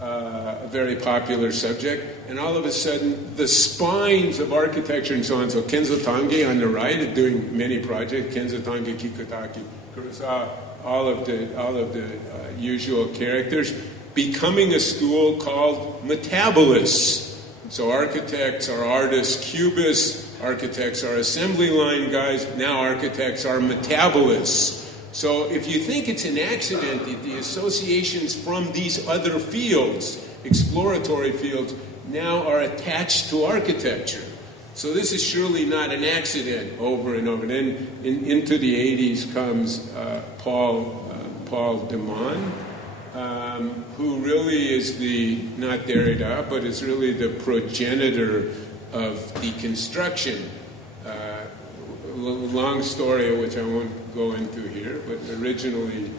a very popular subject. And all of a sudden, the spines of architecture and so on. So Kenzo Tange on the right is doing many projects. Kenzo Tange, Kikutaki, Kurosawa, all of the usual characters, becoming a school called metabolists. So architects are artists, cubists, architects are assembly line guys, now architects are metabolists. So if you think it's an accident that the associations from these other fields, exploratory fields, now are attached to architecture. So this is surely not an accident over and over. Then into the 80s comes Paul Demon, who really is not Derrida, but is really the progenitor of deconstruction. Long story, which I won't go into here, but originally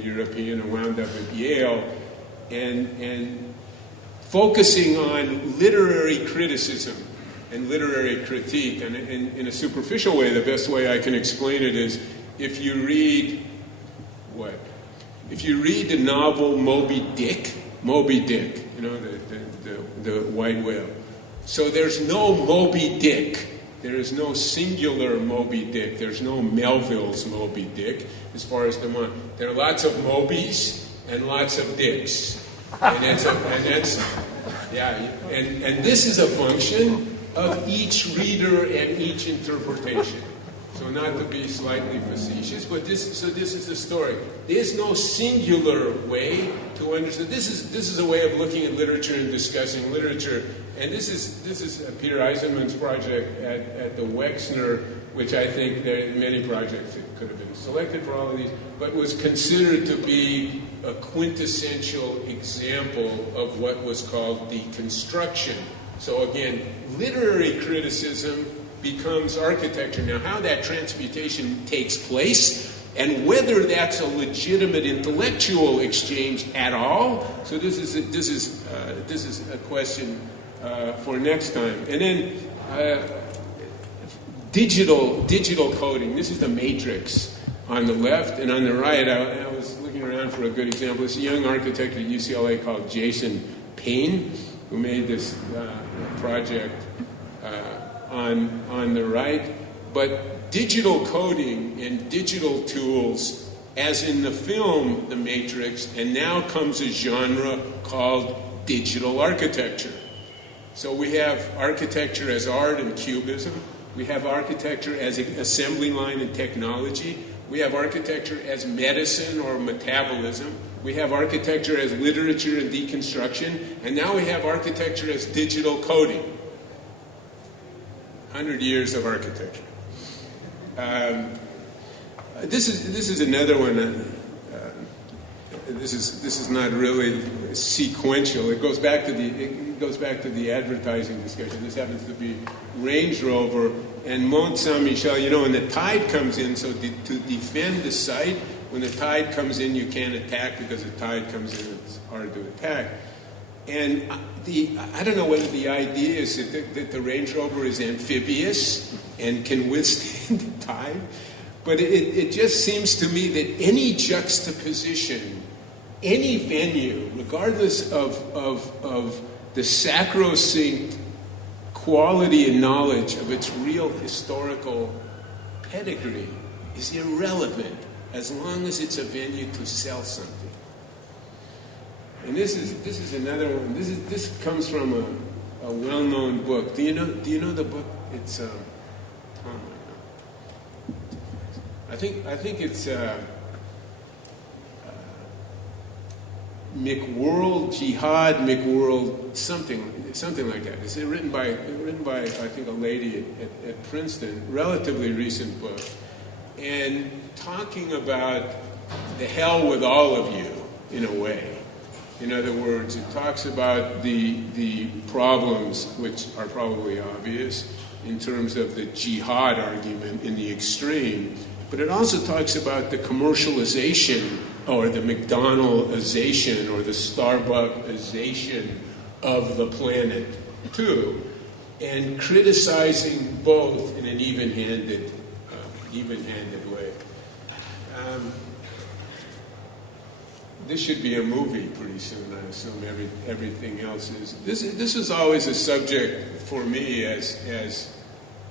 European and wound up at Yale, and focusing on literary criticism and literary critique. And in a superficial way, the best way I can explain it is if you read the novel Moby Dick, you know, the white whale. So there's no Moby Dick. There is no singular Moby Dick. There's no Melville's Moby Dick as far as there are lots of Mobys and lots of Dicks. And this is a function of each reader and each interpretation. So not to be slightly facetious, but this is the story. There's no singular way to understand. This is a way of looking at literature and discussing literature. And this is Peter Eisenman's project at the Wexner, which I think there are many projects that could have been selected for all of these, but was considered to be a quintessential example of what was called deconstruction. So again, literary criticism becomes architecture. Now, how that transmutation takes place and whether that's a legitimate intellectual exchange at all. So this is a question for next time. And then digital coding. This is the matrix on the left, and on the right, I was looking around for a good example. It's a young architect at UCLA called Jason Payne, who made this project on the right. But digital coding and digital tools, as in the film The Matrix, and now comes a genre called digital architecture. So we have architecture as art and cubism. We have architecture as assembly line and technology. We have architecture as medicine or metabolism. We have architecture as literature and deconstruction. And now we have architecture as digital coding. 100 years of architecture. This is another one. This is not really sequential. It goes back to the advertising discussion. This happens to be Range Rover and Mont Saint-Michel. You know, when the tide comes in, so to defend the site, when the tide comes in, you can't attack because the tide comes in. It's hard to attack. And I don't know whether the idea is that the Range Rover is amphibious and can withstand the tide, but it just seems to me that any juxtaposition, any venue, regardless of the sacrosanct quality and knowledge of its real historical pedigree, is irrelevant as long as it's a venue to sell something. And this is another one. This comes from a well-known book. Do you know the book? It's I think it's McWorld Jihad McWorld something like that. It's written by I think a lady at Princeton. Relatively recent book, and talking about the hell with all of you in a way. In other words, it talks about the problems, which are probably obvious, in terms of the jihad argument in the extreme, but it also talks about the commercialization or the McDonaldization or the Starbucksization of the planet too, and criticizing both in an even-handed way. This should be a movie pretty soon. I assume everything else is. This is always a subject for me as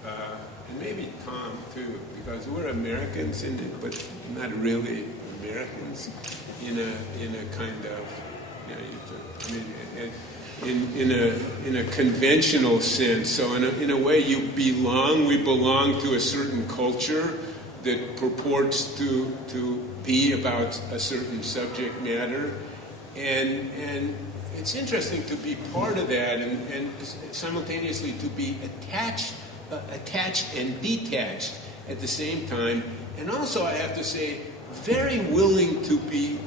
and maybe Tom too, because we're Americans in it, but not really Americans in a kind of, in a conventional sense. So in a way, we belong to a certain culture that purports to be about a certain subject matter, and it's interesting to be part of that, and simultaneously to be attached and detached at the same time, and also I have to say, very willing to be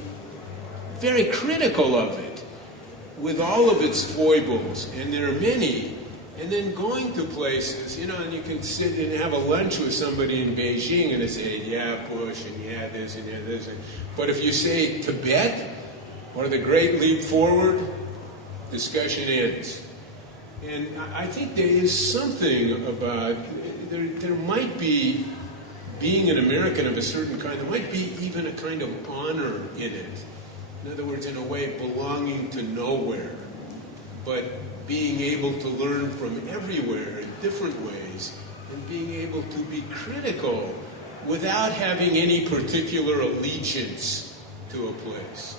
very critical of it, with all of its foibles, and there are many. And then going to places, and you can sit and have a lunch with somebody in Beijing and they say, yeah, Bush, and yeah, this, and yeah, this. But if you say Tibet or the Great Leap Forward, discussion ends. And I think there is something about, there might be, being an American of a certain kind, there might be even a kind of honor in it. In other words, in a way, belonging to nowhere, but being able to learn from everywhere in different ways, and being able to be critical without having any particular allegiance to a place.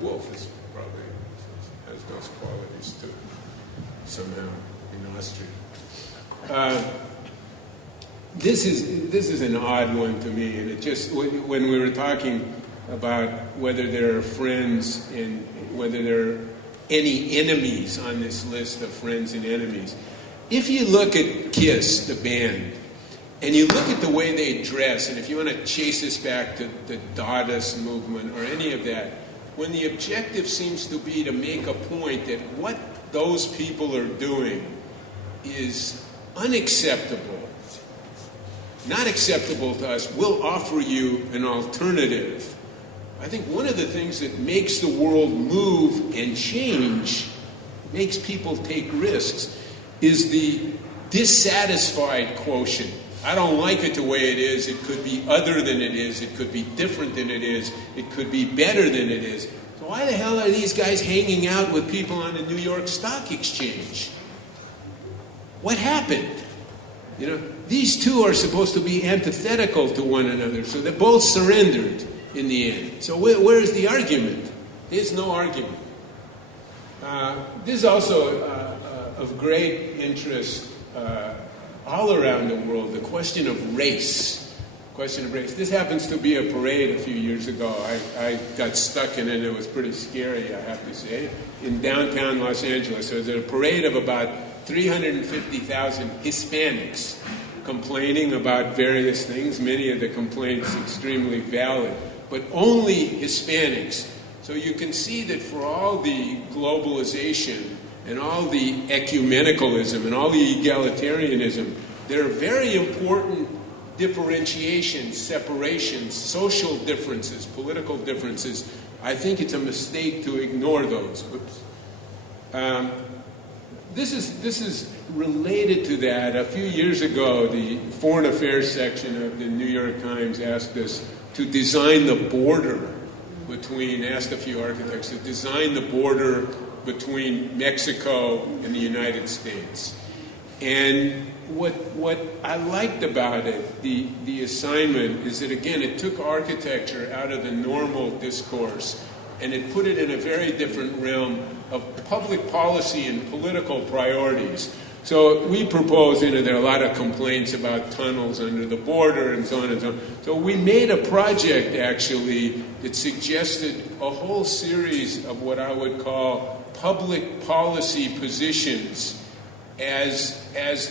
Wolf is probably has those qualities too, somehow, in Austria. This is an odd one to me, and it just, when we were talking about whether there are friends and whether there are any enemies on this list of friends and enemies. If you look at KISS, the band, and you look at the way they dress, and if you want to chase this back to the Dadaist movement or any of that, when the objective seems to be to make a point that what those people are doing is unacceptable, not acceptable to us, we'll offer you an alternative. I think one of the things that makes the world move and change, makes people take risks, is the dissatisfied quotient. I don't like it the way it is. It could be other than it is. It could be different than it is. It could be better than it is. So why the hell are these guys hanging out with people on the New York Stock Exchange? What happened? These two are supposed to be antithetical to one another, so they both surrendered in the end. So where's the argument? There's no argument. This is also of great interest all around the world, the question of race. This happens to be a parade a few years ago. I got stuck in it. It was pretty scary, I have to say, in downtown Los Angeles. There was a parade of about 350,000 Hispanics complaining about various things, many of the complaints extremely valid, but only Hispanics. So you can see that for all the globalization and all the ecumenicalism and all the egalitarianism, there are very important differentiations, separations, social differences, political differences. I think it's a mistake to ignore those. This is related to that. A few years ago, the Foreign Affairs section of the New York Times asked us to design the border asked a few architects to design the border between Mexico and the United States. And what I liked about it, the assignment, is that, again, it took architecture out of the normal discourse and it put it in a very different realm of public policy and political priorities. So we propose, there are a lot of complaints about tunnels under the border and so on and so on. So we made a project, actually, that suggested a whole series of what I would call public policy positions as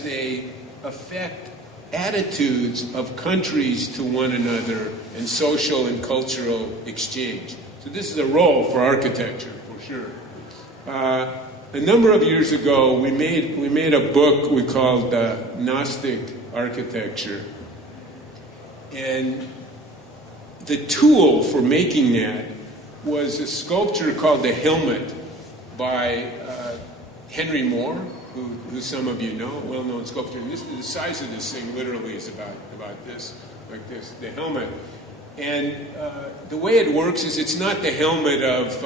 they affect attitudes of countries to one another and social and cultural exchange. So this is a role for architecture, for sure. A number of years ago, we made a book we called Gnostic Architecture. And the tool for making that was a sculpture called the Helmet by Henry Moore, who some of you know, well-known sculptor. And the size of this thing literally is about this, like this, the helmet. And the way it works is it's not the helmet of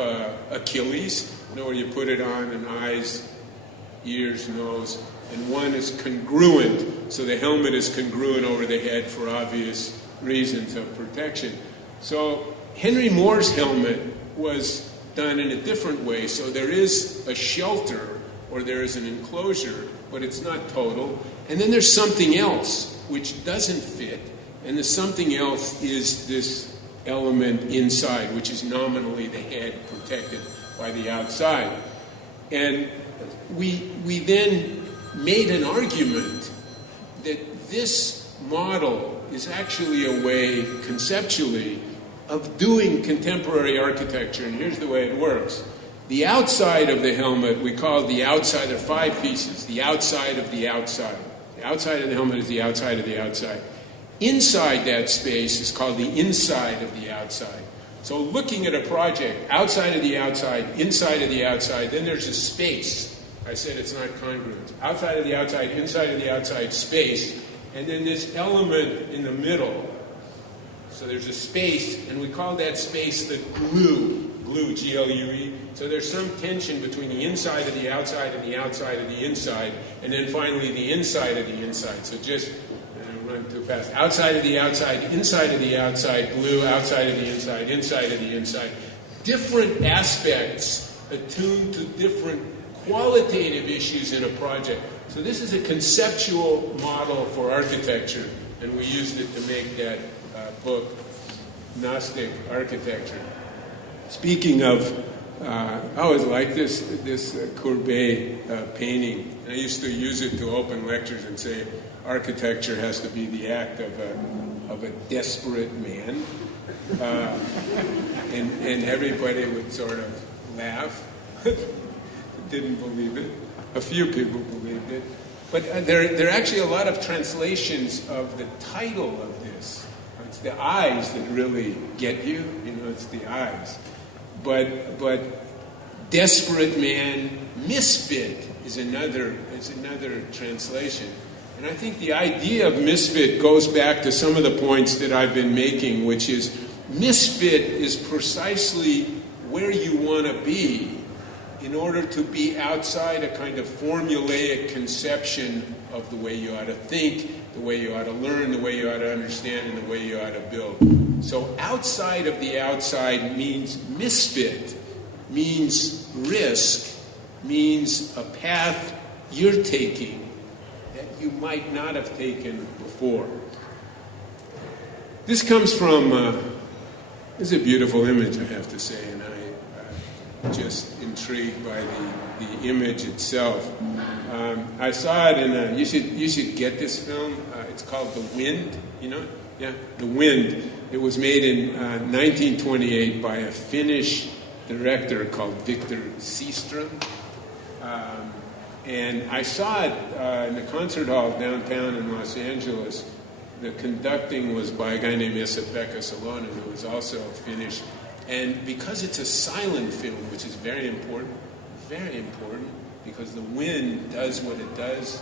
Achilles, where you put it on and eyes, ears, nose, and one is congruent, so the helmet is congruent over the head for obvious reasons of protection. So Henry Moore's helmet was done in a different way, so there is a shelter or there is an enclosure, but it's not total. And then there's something else which doesn't fit, and the something else is this element inside, which is nominally the head protected by the outside. And we then made an argument that this model is actually a way, conceptually, of doing contemporary architecture. And here's the way it works. The outside of the helmet, we call the outside. There are 5 pieces. The outside of the outside. The outside of the helmet is the outside of the outside. Inside that space is called the inside of the outside. So looking at a project, outside of the outside, inside of the outside, then there's a space. I said it's not congruent. Outside of the outside, inside of the outside, space. And then this element in the middle. So there's a space, and we call that space the glue. Glue, G-L-U-E. So there's some tension between the inside of the outside and the outside of the inside, and then finally the inside of the inside. So just run too fast. Outside of the outside, inside of the outside, glue, outside of the inside of the inside. Different aspects attuned to different qualitative issues in a project. So this is a conceptual model for architecture, and we used it to make that book, Gnostic Architecture. Speaking of, I always liked this Courbet painting. And I used to use it to open lectures and say, architecture has to be the act of a desperate man. And everybody would sort of laugh. Didn't believe it. A few people believed it. But there are actually a lot of translations of the title of this. It's the eyes that really get you. It's the eyes. But desperate man, misfit is another translation. And I think the idea of misfit goes back to some of the points that I've been making, which is misfit is precisely where you want to be in order to be outside a kind of formulaic conception of the way you ought to think, the way you ought to learn, the way you ought to understand, and the way you ought to build. So outside of the outside means misfit, means risk, means a path you're taking that you might not have taken before. This comes from, this is a beautiful image, I have to say, and I'm just intrigued by the image itself. I saw it in you should get this film. It's called The Wind, Yeah, The Wind. It was made in 1928 by a Finnish director called Victor Seaström. And I saw it in the concert hall downtown in Los Angeles. The conducting was by a guy named Esa-Pekka Salonen, who was also Finnish. And because it's a silent film, which is very important, because the wind does what it does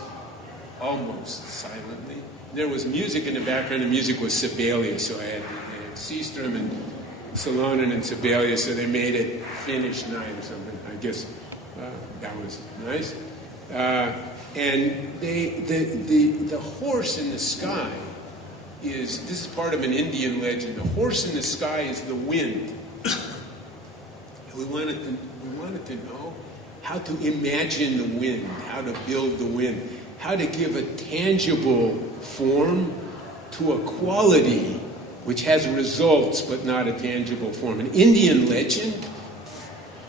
almost silently. There was music in the background, and music was Sibelius, so I had Seaström and Salonen and Sibelius, so they made it Finnish night or something. I guess that was nice. And the horse in the sky this is part of an Indian legend. The horse in the sky is the wind. We wanted to know how to imagine the wind, how to build the wind, how to give a tangible form to a quality which has results but not a tangible form. An Indian legend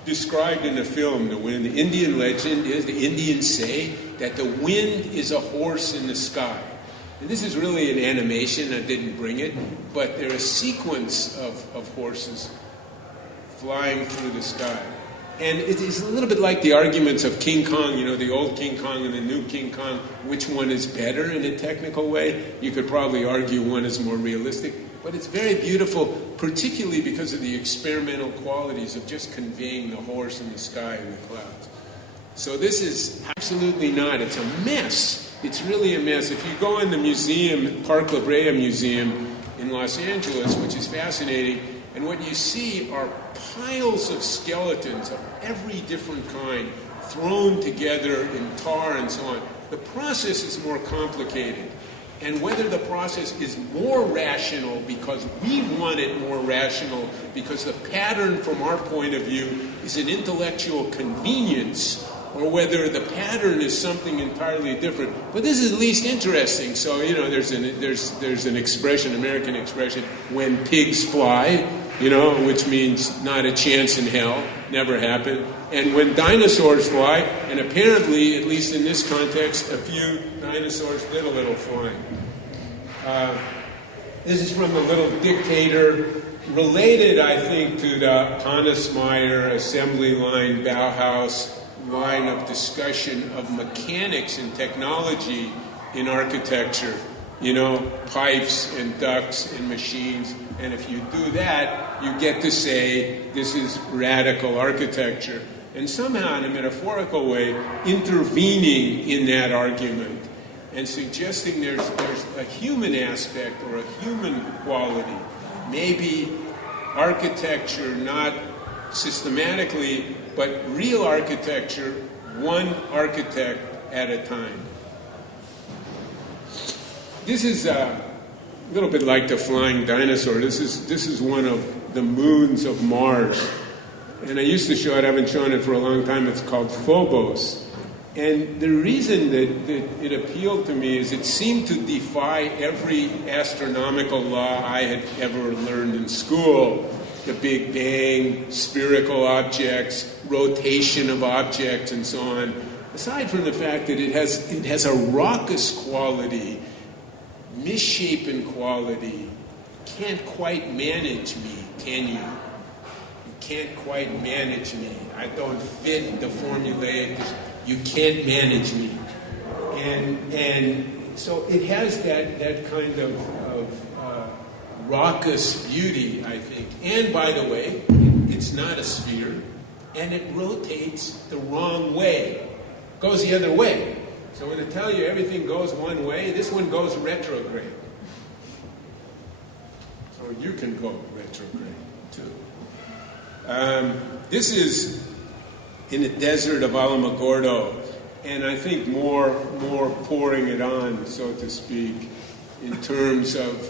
described in the film, The Wind. The Indian legend is, the Indians say that the wind is a horse in the sky. And this is really an animation, I didn't bring it, but there are a sequence of horses flying through the sky. And it is a little bit like the arguments of King Kong, the old King Kong and the new King Kong, which one is better in a technical way. You could probably argue one is more realistic. But it's very beautiful, particularly because of the experimental qualities of just conveying the horse in the sky and the clouds. So this is absolutely not. It's a mess. It's really a mess. If you go in the museum, Park La Brea Museum in Los Angeles, which is fascinating, and what you see are piles of skeletons of every different kind thrown together in tar and so on. The process is more complicated. And whether the process is more rational because we want it more rational, because the pattern from our point of view is an intellectual convenience, or whether the pattern is something entirely different. But this is at least interesting. So, there's an expression, American expression, when pigs fly, which means not a chance in hell, never happened. And when dinosaurs fly, and apparently, at least in this context, a few dinosaurs did a little flying. This is from The Little Dictator, related, I think, to the Hannes Meyer assembly line Bauhaus line of discussion of mechanics and technology in architecture. Pipes and ducts and machines. And if you do that, you get to say this is radical architecture. And somehow, in a metaphorical way, intervening in that argument and suggesting there's a human aspect or a human quality. Maybe architecture, not systematically, but real architecture, one architect at a time. This is a little bit like the flying dinosaur. This is one of the moons of Mars. And I used to show it, I haven't shown it for a long time, it's called Phobos. And the reason that it appealed to me is it seemed to defy every astronomical law I had ever learned in school. The Big Bang, spherical objects, rotation of objects, and so on. Aside from the fact that it has a raucous quality, misshapen quality. Can't quite manage me, can you? You can't quite manage me. I don't fit the formulaic. You can't manage me. And so it has that kind of raucous beauty, I think. And by the way, it's not a sphere, and it rotates the wrong way. It goes the other way. So when I tell you everything goes one way, this one goes retrograde. So you can go retrograde too. This is in the desert of Alamogordo, and I think more pouring it on, so to speak, in terms of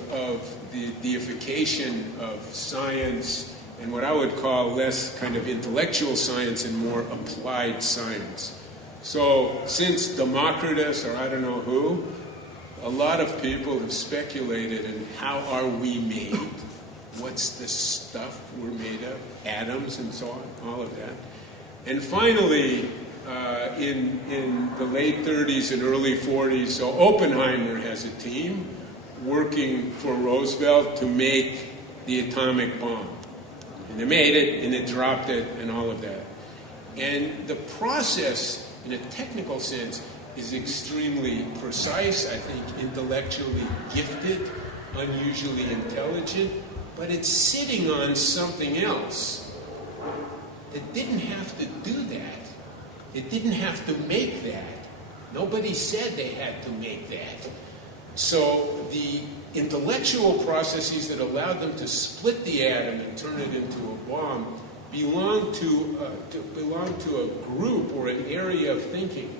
the deification of science and what I would call less kind of intellectual science and more applied science. So since Democritus, or I don't know who, a lot of people have speculated in how are we made, what's the stuff we're made of, atoms and so on, all of that. And finally, in the late 30s and early 40s, so Oppenheimer has a team working for Roosevelt to make the atomic bomb. And they made it, and they dropped it, and all of that. And the process, in a technical sense, is extremely precise, I think intellectually gifted, unusually intelligent, but it's sitting on something else that didn't have to do that. It didn't have to make that. Nobody said they had to make that. So the intellectual processes that allowed them to split the atom and turn it into a bomb belong to a group or an area of thinking.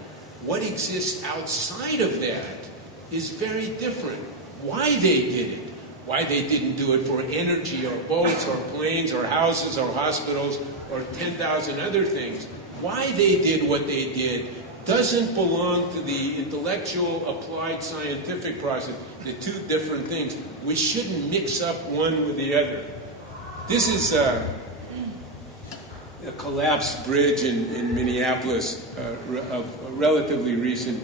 What exists outside of that is very different. Why they did it, why they didn't do it for energy or boats or planes or houses or hospitals or 10,000 other things, why they did what they did doesn't belong to the intellectual applied scientific process. They're two different things. We shouldn't mix up one with the other. This is a collapsed bridge in Minneapolis, of a relatively recent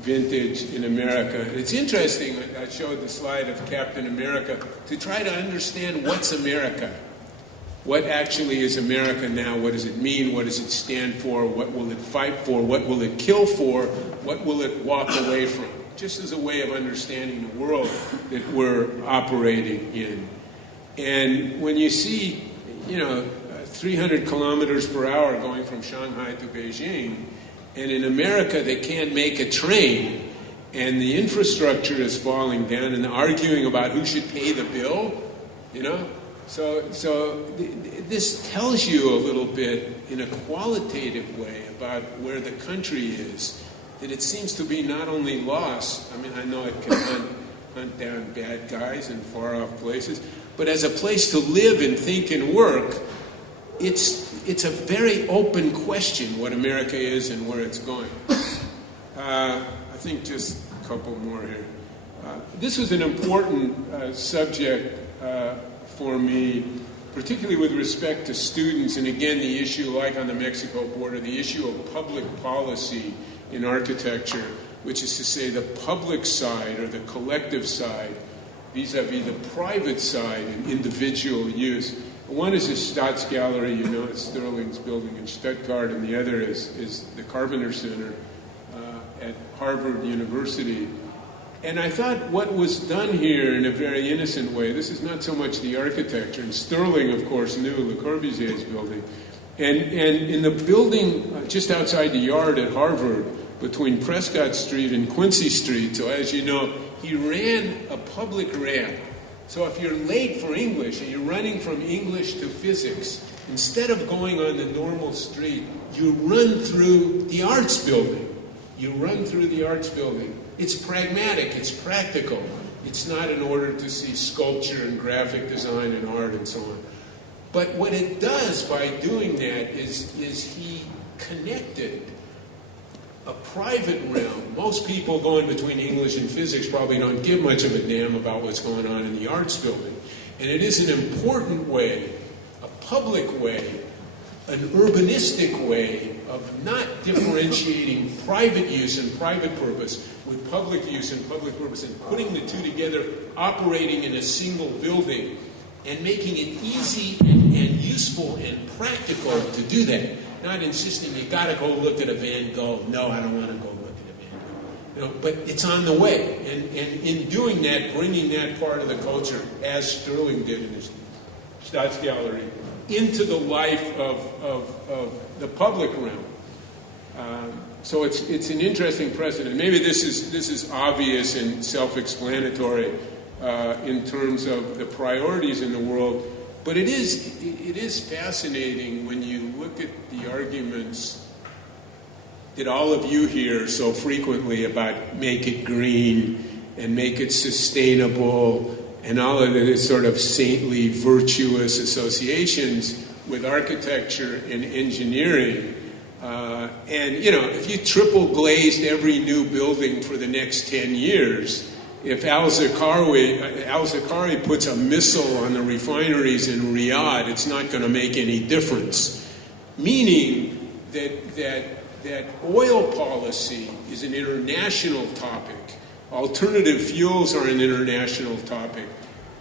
vintage in America. It's interesting, I showed the slide of Captain America, to try to understand what's America. What actually is America now? What does it mean? What does it stand for? What will it fight for? What will it kill for? What will it walk away from? just as a way of understanding the world that we're operating in. And when you see, 300 kilometers per hour going from Shanghai to Beijing, and in America they can't make a train, and the infrastructure is falling down, and arguing about who should pay the bill, So this tells you a little bit in a qualitative way about where the country is, that it seems to be not only lost, I know it can hunt down bad guys in far-off places, but as a place to live and think and work, it's a very open question what America is and where it's going. I think just a couple more here. This was an important subject for me, particularly with respect to students, and again, the issue, like on the Mexico border, the issue of public policy in architecture, which is to say the public side or the collective side vis-a-vis the private side and individual use. One is the Staatsgalerie, it's Sterling's building in Stuttgart, and the other is the Carpenter Center at Harvard University. And I thought what was done here in a very innocent way, this is not so much the architecture, and Sterling, of course, knew Le Corbusier's building. And in the building just outside the yard at Harvard, between Prescott Street and Quincy Street, so as you know, he ran a public ramp. So if you're late for English and you're running from English to physics, instead of going on the normal street, you run through the arts building. It's pragmatic, it's practical. It's not in order to see sculpture and graphic design and art and so on. But what it does by doing that is he connected a private realm. Most people going between English and physics probably don't give much of a damn about what's going on in the arts building. And it is an important way, a public way, an urbanistic way of not differentiating private use and private purpose with public use and public purpose, and putting the two together, operating in a single building, and making it easy and useful and practical to do that. Not insisting you got to go look at a Van Gogh. No, I don't want to go look at a Van Gogh. But it's on the way. And in doing that, bringing that part of the culture, as Sterling did in his Staatsgalerie, into the life of the public realm. So it's an interesting precedent. Maybe this is obvious and self-explanatory in terms of the priorities in the world, but it is fascinating when you look at the arguments that all of you hear so frequently about make it green and make it sustainable and all of the sort of saintly, virtuous associations with architecture and engineering. And, if you triple glazed every new building for the next 10 years, if al-Zakari puts a missile on the refineries in Riyadh, it's not going to make any difference. Meaning that oil policy is an international topic. Alternative fuels are an international topic.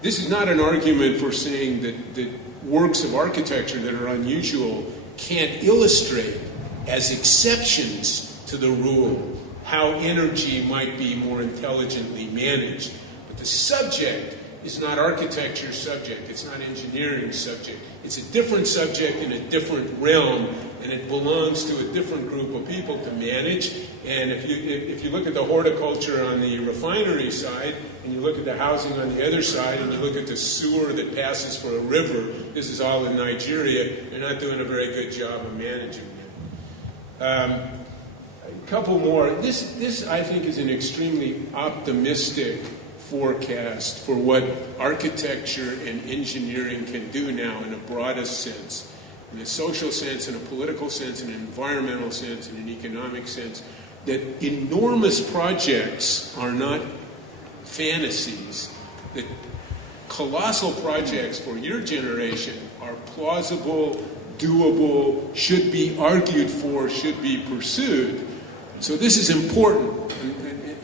This is not an argument for saying that works of architecture that are unusual can't illustrate as exceptions to the rule how energy might be more intelligently managed. But the subject is not architecture subject, it's not engineering subject. It's a different subject in a different realm, and it belongs to a different group of people to manage. And if you look at the horticulture on the refinery side, and you look at the housing on the other side, and you look at the sewer that passes for a river, this is all in Nigeria, they're not doing a very good job of managing it. A couple more. This I think is an extremely optimistic forecast for what architecture and engineering can do now in a broadest sense, in a social sense, in a political sense, in an environmental sense, in an economic sense, that enormous projects are not fantasies, that colossal projects for your generation are plausible, doable, should be argued for, should be pursued. So this is important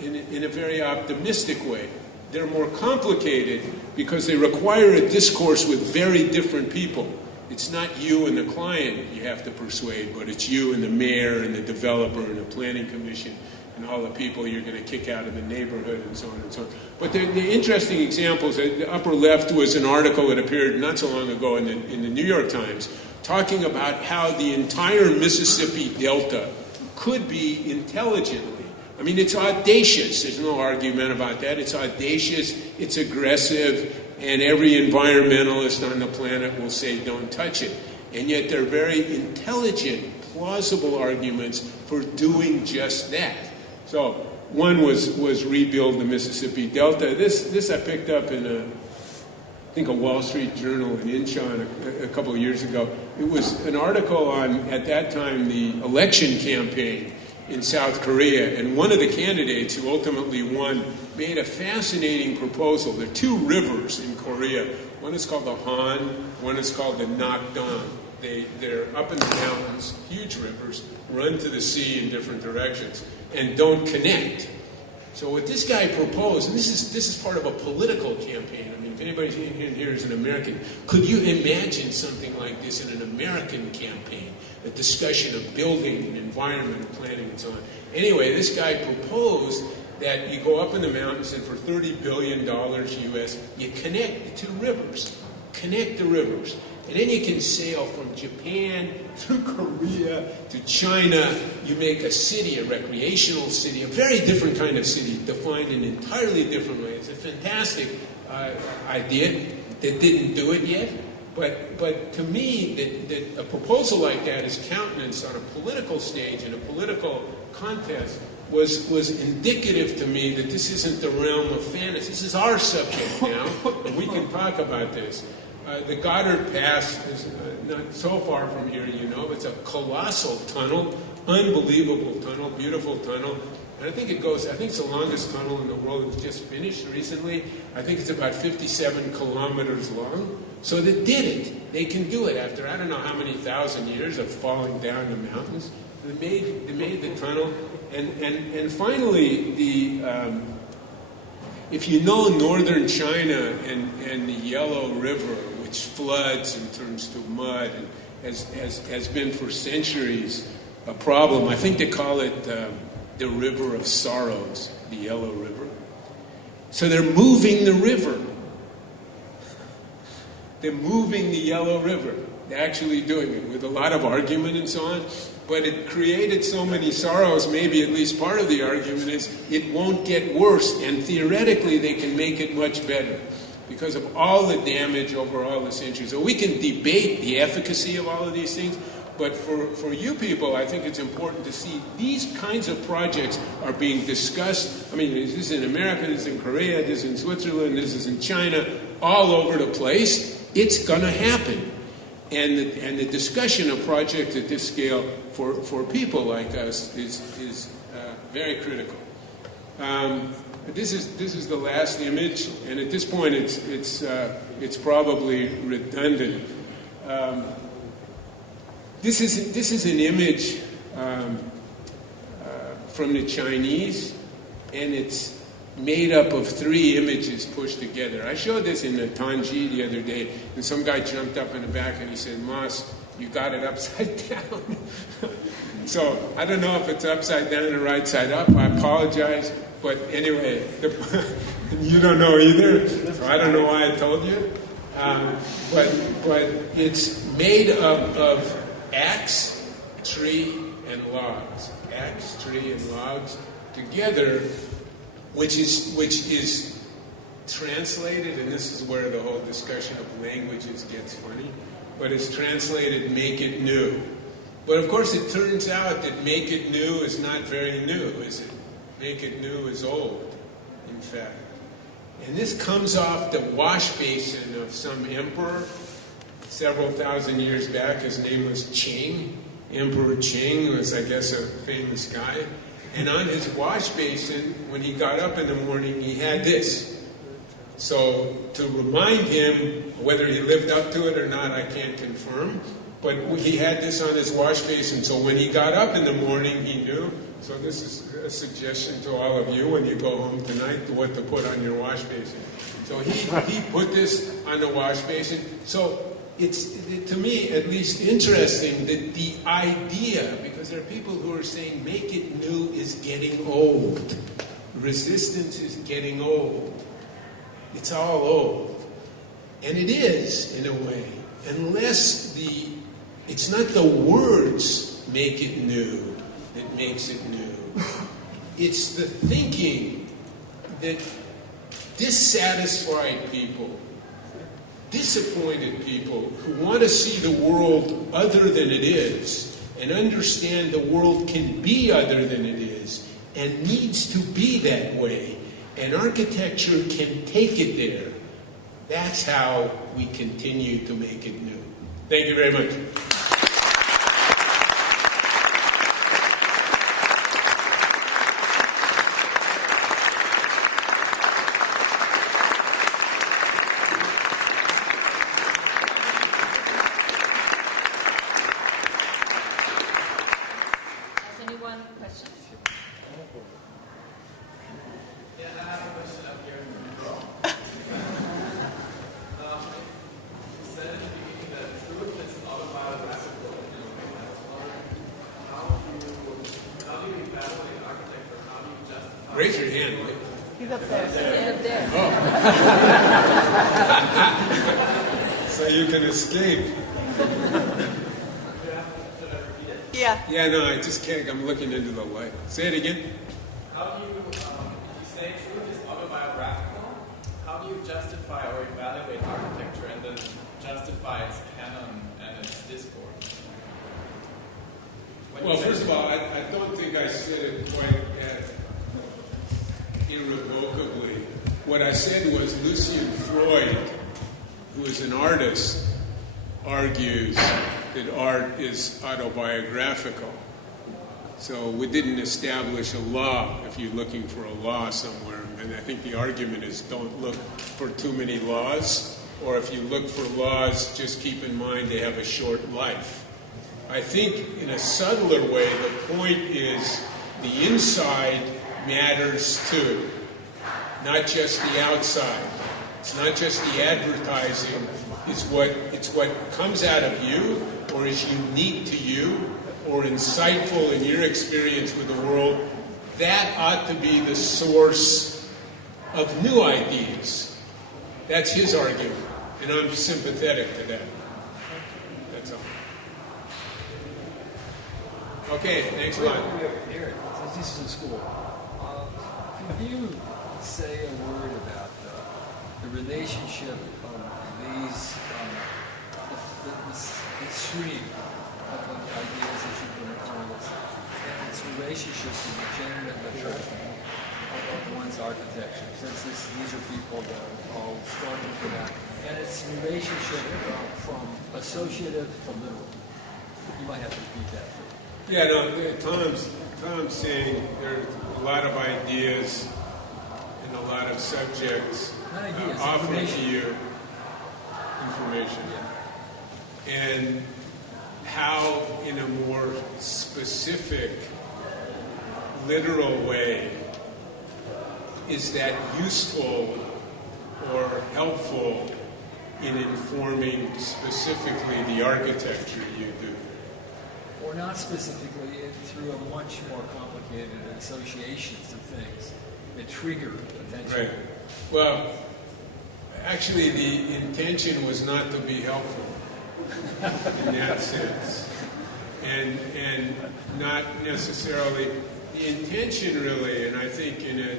in a very optimistic way. They're more complicated because they require a discourse with very different people. It's not you and the client you have to persuade, but it's you and the mayor and the developer and the planning commission and all the people you're going to kick out of the neighborhood and so on and so on. But the interesting examples, the upper left was an article that appeared not so long ago in the New York Times talking about how the entire Mississippi Delta could be intelligently. I mean, it's audacious. There's no argument about that. It's audacious, it's aggressive, and every environmentalist on the planet will say don't touch it. And yet they're very intelligent, plausible arguments for doing just that. So one was rebuild the Mississippi Delta. This I picked up in I think a Wall Street Journal in Incheon a couple of years ago. It was an article on, at that time, the election campaign in South Korea, and one of the candidates who ultimately won made a fascinating proposal. There are two rivers in Korea. One is called the Han, one is called the Nakdong. They're up in the mountains, huge rivers, run to the sea in different directions, and don't connect. So what this guy proposed, and this is part of a political campaign. I mean, if anybody here is an American, could you imagine something like this in an American campaign? A discussion of building and environment planning and so on. Anyway, this guy proposed that you go up in the mountains and for $30 billion US, you connect the two rivers. Connect the rivers. And then you can sail from Japan through Korea to China. You make a city, a recreational city, a very different kind of city, defined in entirely different ways. It's a fantastic idea that didn't do it yet. But to me, that a proposal like that is countenanced on a political stage, in a political contest, was indicative to me that this isn't the realm of fantasy. This is our subject now, and we can talk about this. The Goddard Pass is not so far from here, you know. It's a colossal tunnel, unbelievable tunnel, beautiful tunnel. And I think it's the longest tunnel in the world. It was just finished recently. I think it's about 57 kilometers long. So they did it. They can do it after I don't know how many thousand years of falling down the mountains. They made the tunnel. And finally, if you know northern China and the Yellow River, which floods and turns to mud and has been for centuries a problem. I think they call it the River of Sorrows, the Yellow River. So they're moving the river. They're moving the Yellow River. They're actually doing it with a lot of argument and so on. But it created so many sorrows, maybe at least part of the argument is it won't get worse. And theoretically, they can make it much better because of all the damage over all the centuries. So we can debate the efficacy of all of these things. But for you people, I think it's important to see these kinds of projects are being discussed. I mean, this is in America, this is in Korea, this is in Switzerland, this is in China, all over the place. It's going to happen. And the discussion of projects at this scale for people like us is very critical. This is the last image, and at this point it's probably redundant. This is an image from the Chinese, and it's made up of 3 images pushed together. I showed this in the Tanji the other day, and some guy jumped up in the back and he said, "Moss, you got it upside down." So I don't know if it's upside down or right side up. I apologize. But anyway, you don't know either, so I don't know why I told you. But it's made up of axe, tree, and logs. Axe, tree, and logs together, which is translated, and this is where the whole discussion of languages gets funny, but it's translated "make it new." But of course it turns out that "make it new" is not very new, is it? Make it new is old, in fact. And this comes off the wash basin of some emperor several thousand years back. His name was Qing. Emperor Qing was, I guess, a famous guy. And on his wash basin, when he got up in the morning, he had this. So to remind him, whether he lived up to it or not, I can't confirm. But he had this on his wash basin. So when he got up in the morning, he knew. So this is a suggestion to all of you when you go home tonight, to what to put on your wash basin. So he put this on the wash basin. So it's, to me, at least interesting that the idea, because there are people who are saying make it new is getting old. Resistance is getting old. It's all old. And it is, in a way, unless it's not the words make it new that makes it new. It's the thinking that dissatisfied people, disappointed people who want to see the world other than it is and understand the world can be other than it is and needs to be that way, and architecture can take it there. That's how we continue to make it new. Thank you very much. Raise your hand. He's up there. He's up there. Oh. So you can escape. Yeah. Yeah, no, I just can't. I'm looking into the light. Say it again. How do you, if you say truth is autobiographical, how do you justify or evaluate architecture and then justify its canon and its discourse? Well, first of all, I don't think I said it quite irrevocably. What I said was Lucian Freud, who is an artist, argues that art is autobiographical. So we didn't establish a law if you're looking for a law somewhere. And I think the argument is don't look for too many laws, or if you look for laws, just keep in mind they have a short life. I think in a subtler way, the point is the inside matters too, not just the outside. It's not just the advertising. It's what comes out of you, or is unique to you, or insightful in your experience with the world. That ought to be the source of new ideas. That's his argument, and I'm sympathetic to that. That's all. Okay, thanks a lot. Eric, since this is in school, could you say a word about the relationship of these, the stream of ideas that you've been telling us, and its relationship to the generative attraction of one's architecture, since these are people that are all struggling for that, and its relationship from associative to literal. You might have to repeat that. Yeah, no, Tom's saying there are a lot of ideas and a lot of subjects offered to you, information, and how in a more specific, literal way is that useful or helpful in informing specifically the architecture you do? Or not specifically, through a much more complicated associations of things that trigger attention. Right. Well, actually, the intention was not to be helpful in that sense, and not necessarily the intention really. And I think in a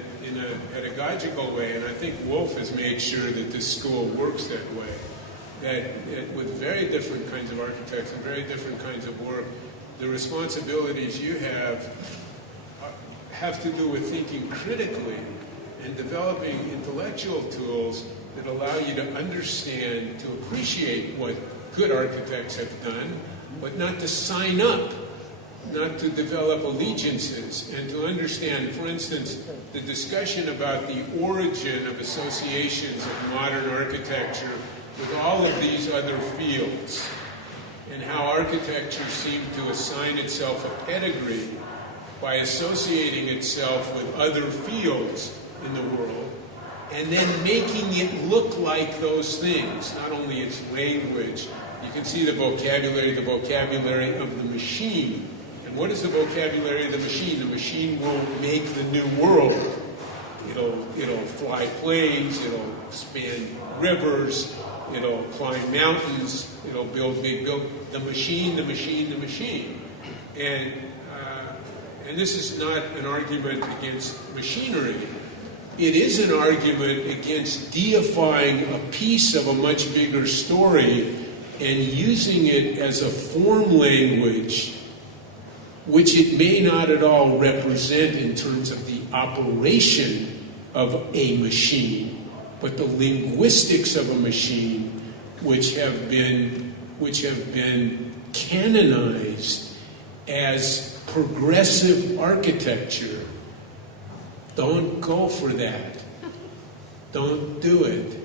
pedagogical way, and I think Wolf has made sure that this school works that way. That with very different kinds of architects and very different kinds of work, the responsibilities you have to do with thinking critically and developing intellectual tools that allow you to understand, to appreciate what good architects have done, but not to sign up, not to develop allegiances, and to understand, for instance, the discussion about the origin of associations of modern architecture with all of these other fields, and how architecture seemed to assign itself a pedigree by associating itself with other fields in the world, and then making it look like those things, not only its language, You can see the vocabulary of the machine. And what is the vocabulary of the machine? The machine will make the new world. It'll fly planes, it'll span rivers, it'll climb mountains, it'll build big buildings. The machine. And this is not an argument against machinery. It is an argument against deifying a piece of a much bigger story and using it as a form language which it may not at all represent in terms of the operation of a machine, but the linguistics of a machine which have been canonized as progressive architecture. Don't go for that. Don't do it.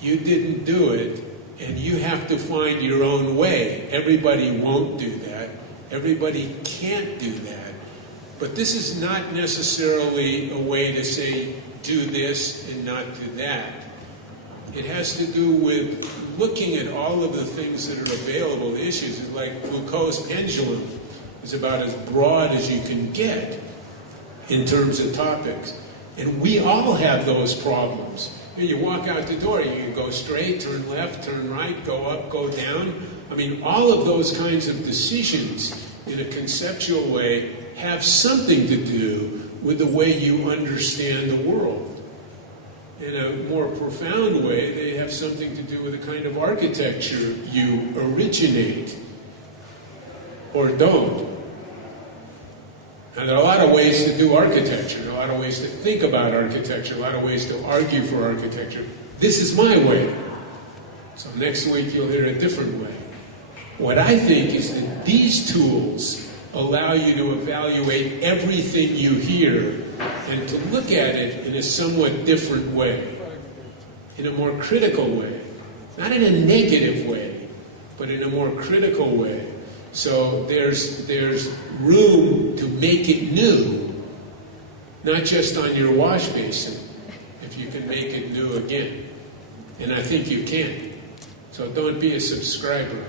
You didn't do it, and you have to find your own way. Everybody won't do that. Everybody can't do that. But this is not necessarily a way to say, do this and not do that. It has to do with looking at all of the things that are available. The issues is like Foucault's pendulum is about as broad as you can get in terms of topics. And we all have those problems. You walk out the door, you can go straight, turn left, turn right, go up, go down. I mean, all of those kinds of decisions in a conceptual way have something to do with the way you understand the world. In a more profound way, they have something to do with the kind of architecture you originate or don't. And there are a lot of ways to do architecture, a lot of ways to think about architecture, a lot of ways to argue for architecture. This is my way. So next week you'll hear a different way. What I think is that these tools allow you to evaluate everything you hear and to look at it in a somewhat different way, in a more critical way. Not in a negative way, but in a more critical way. So there's room to make it new, not just on your wash basin, if you can make it new again. And I think you can. So don't be a subscriber.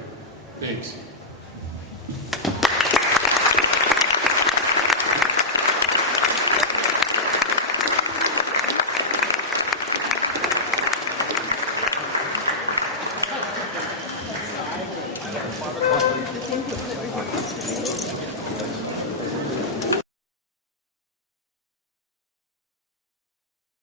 Thanks. The same people that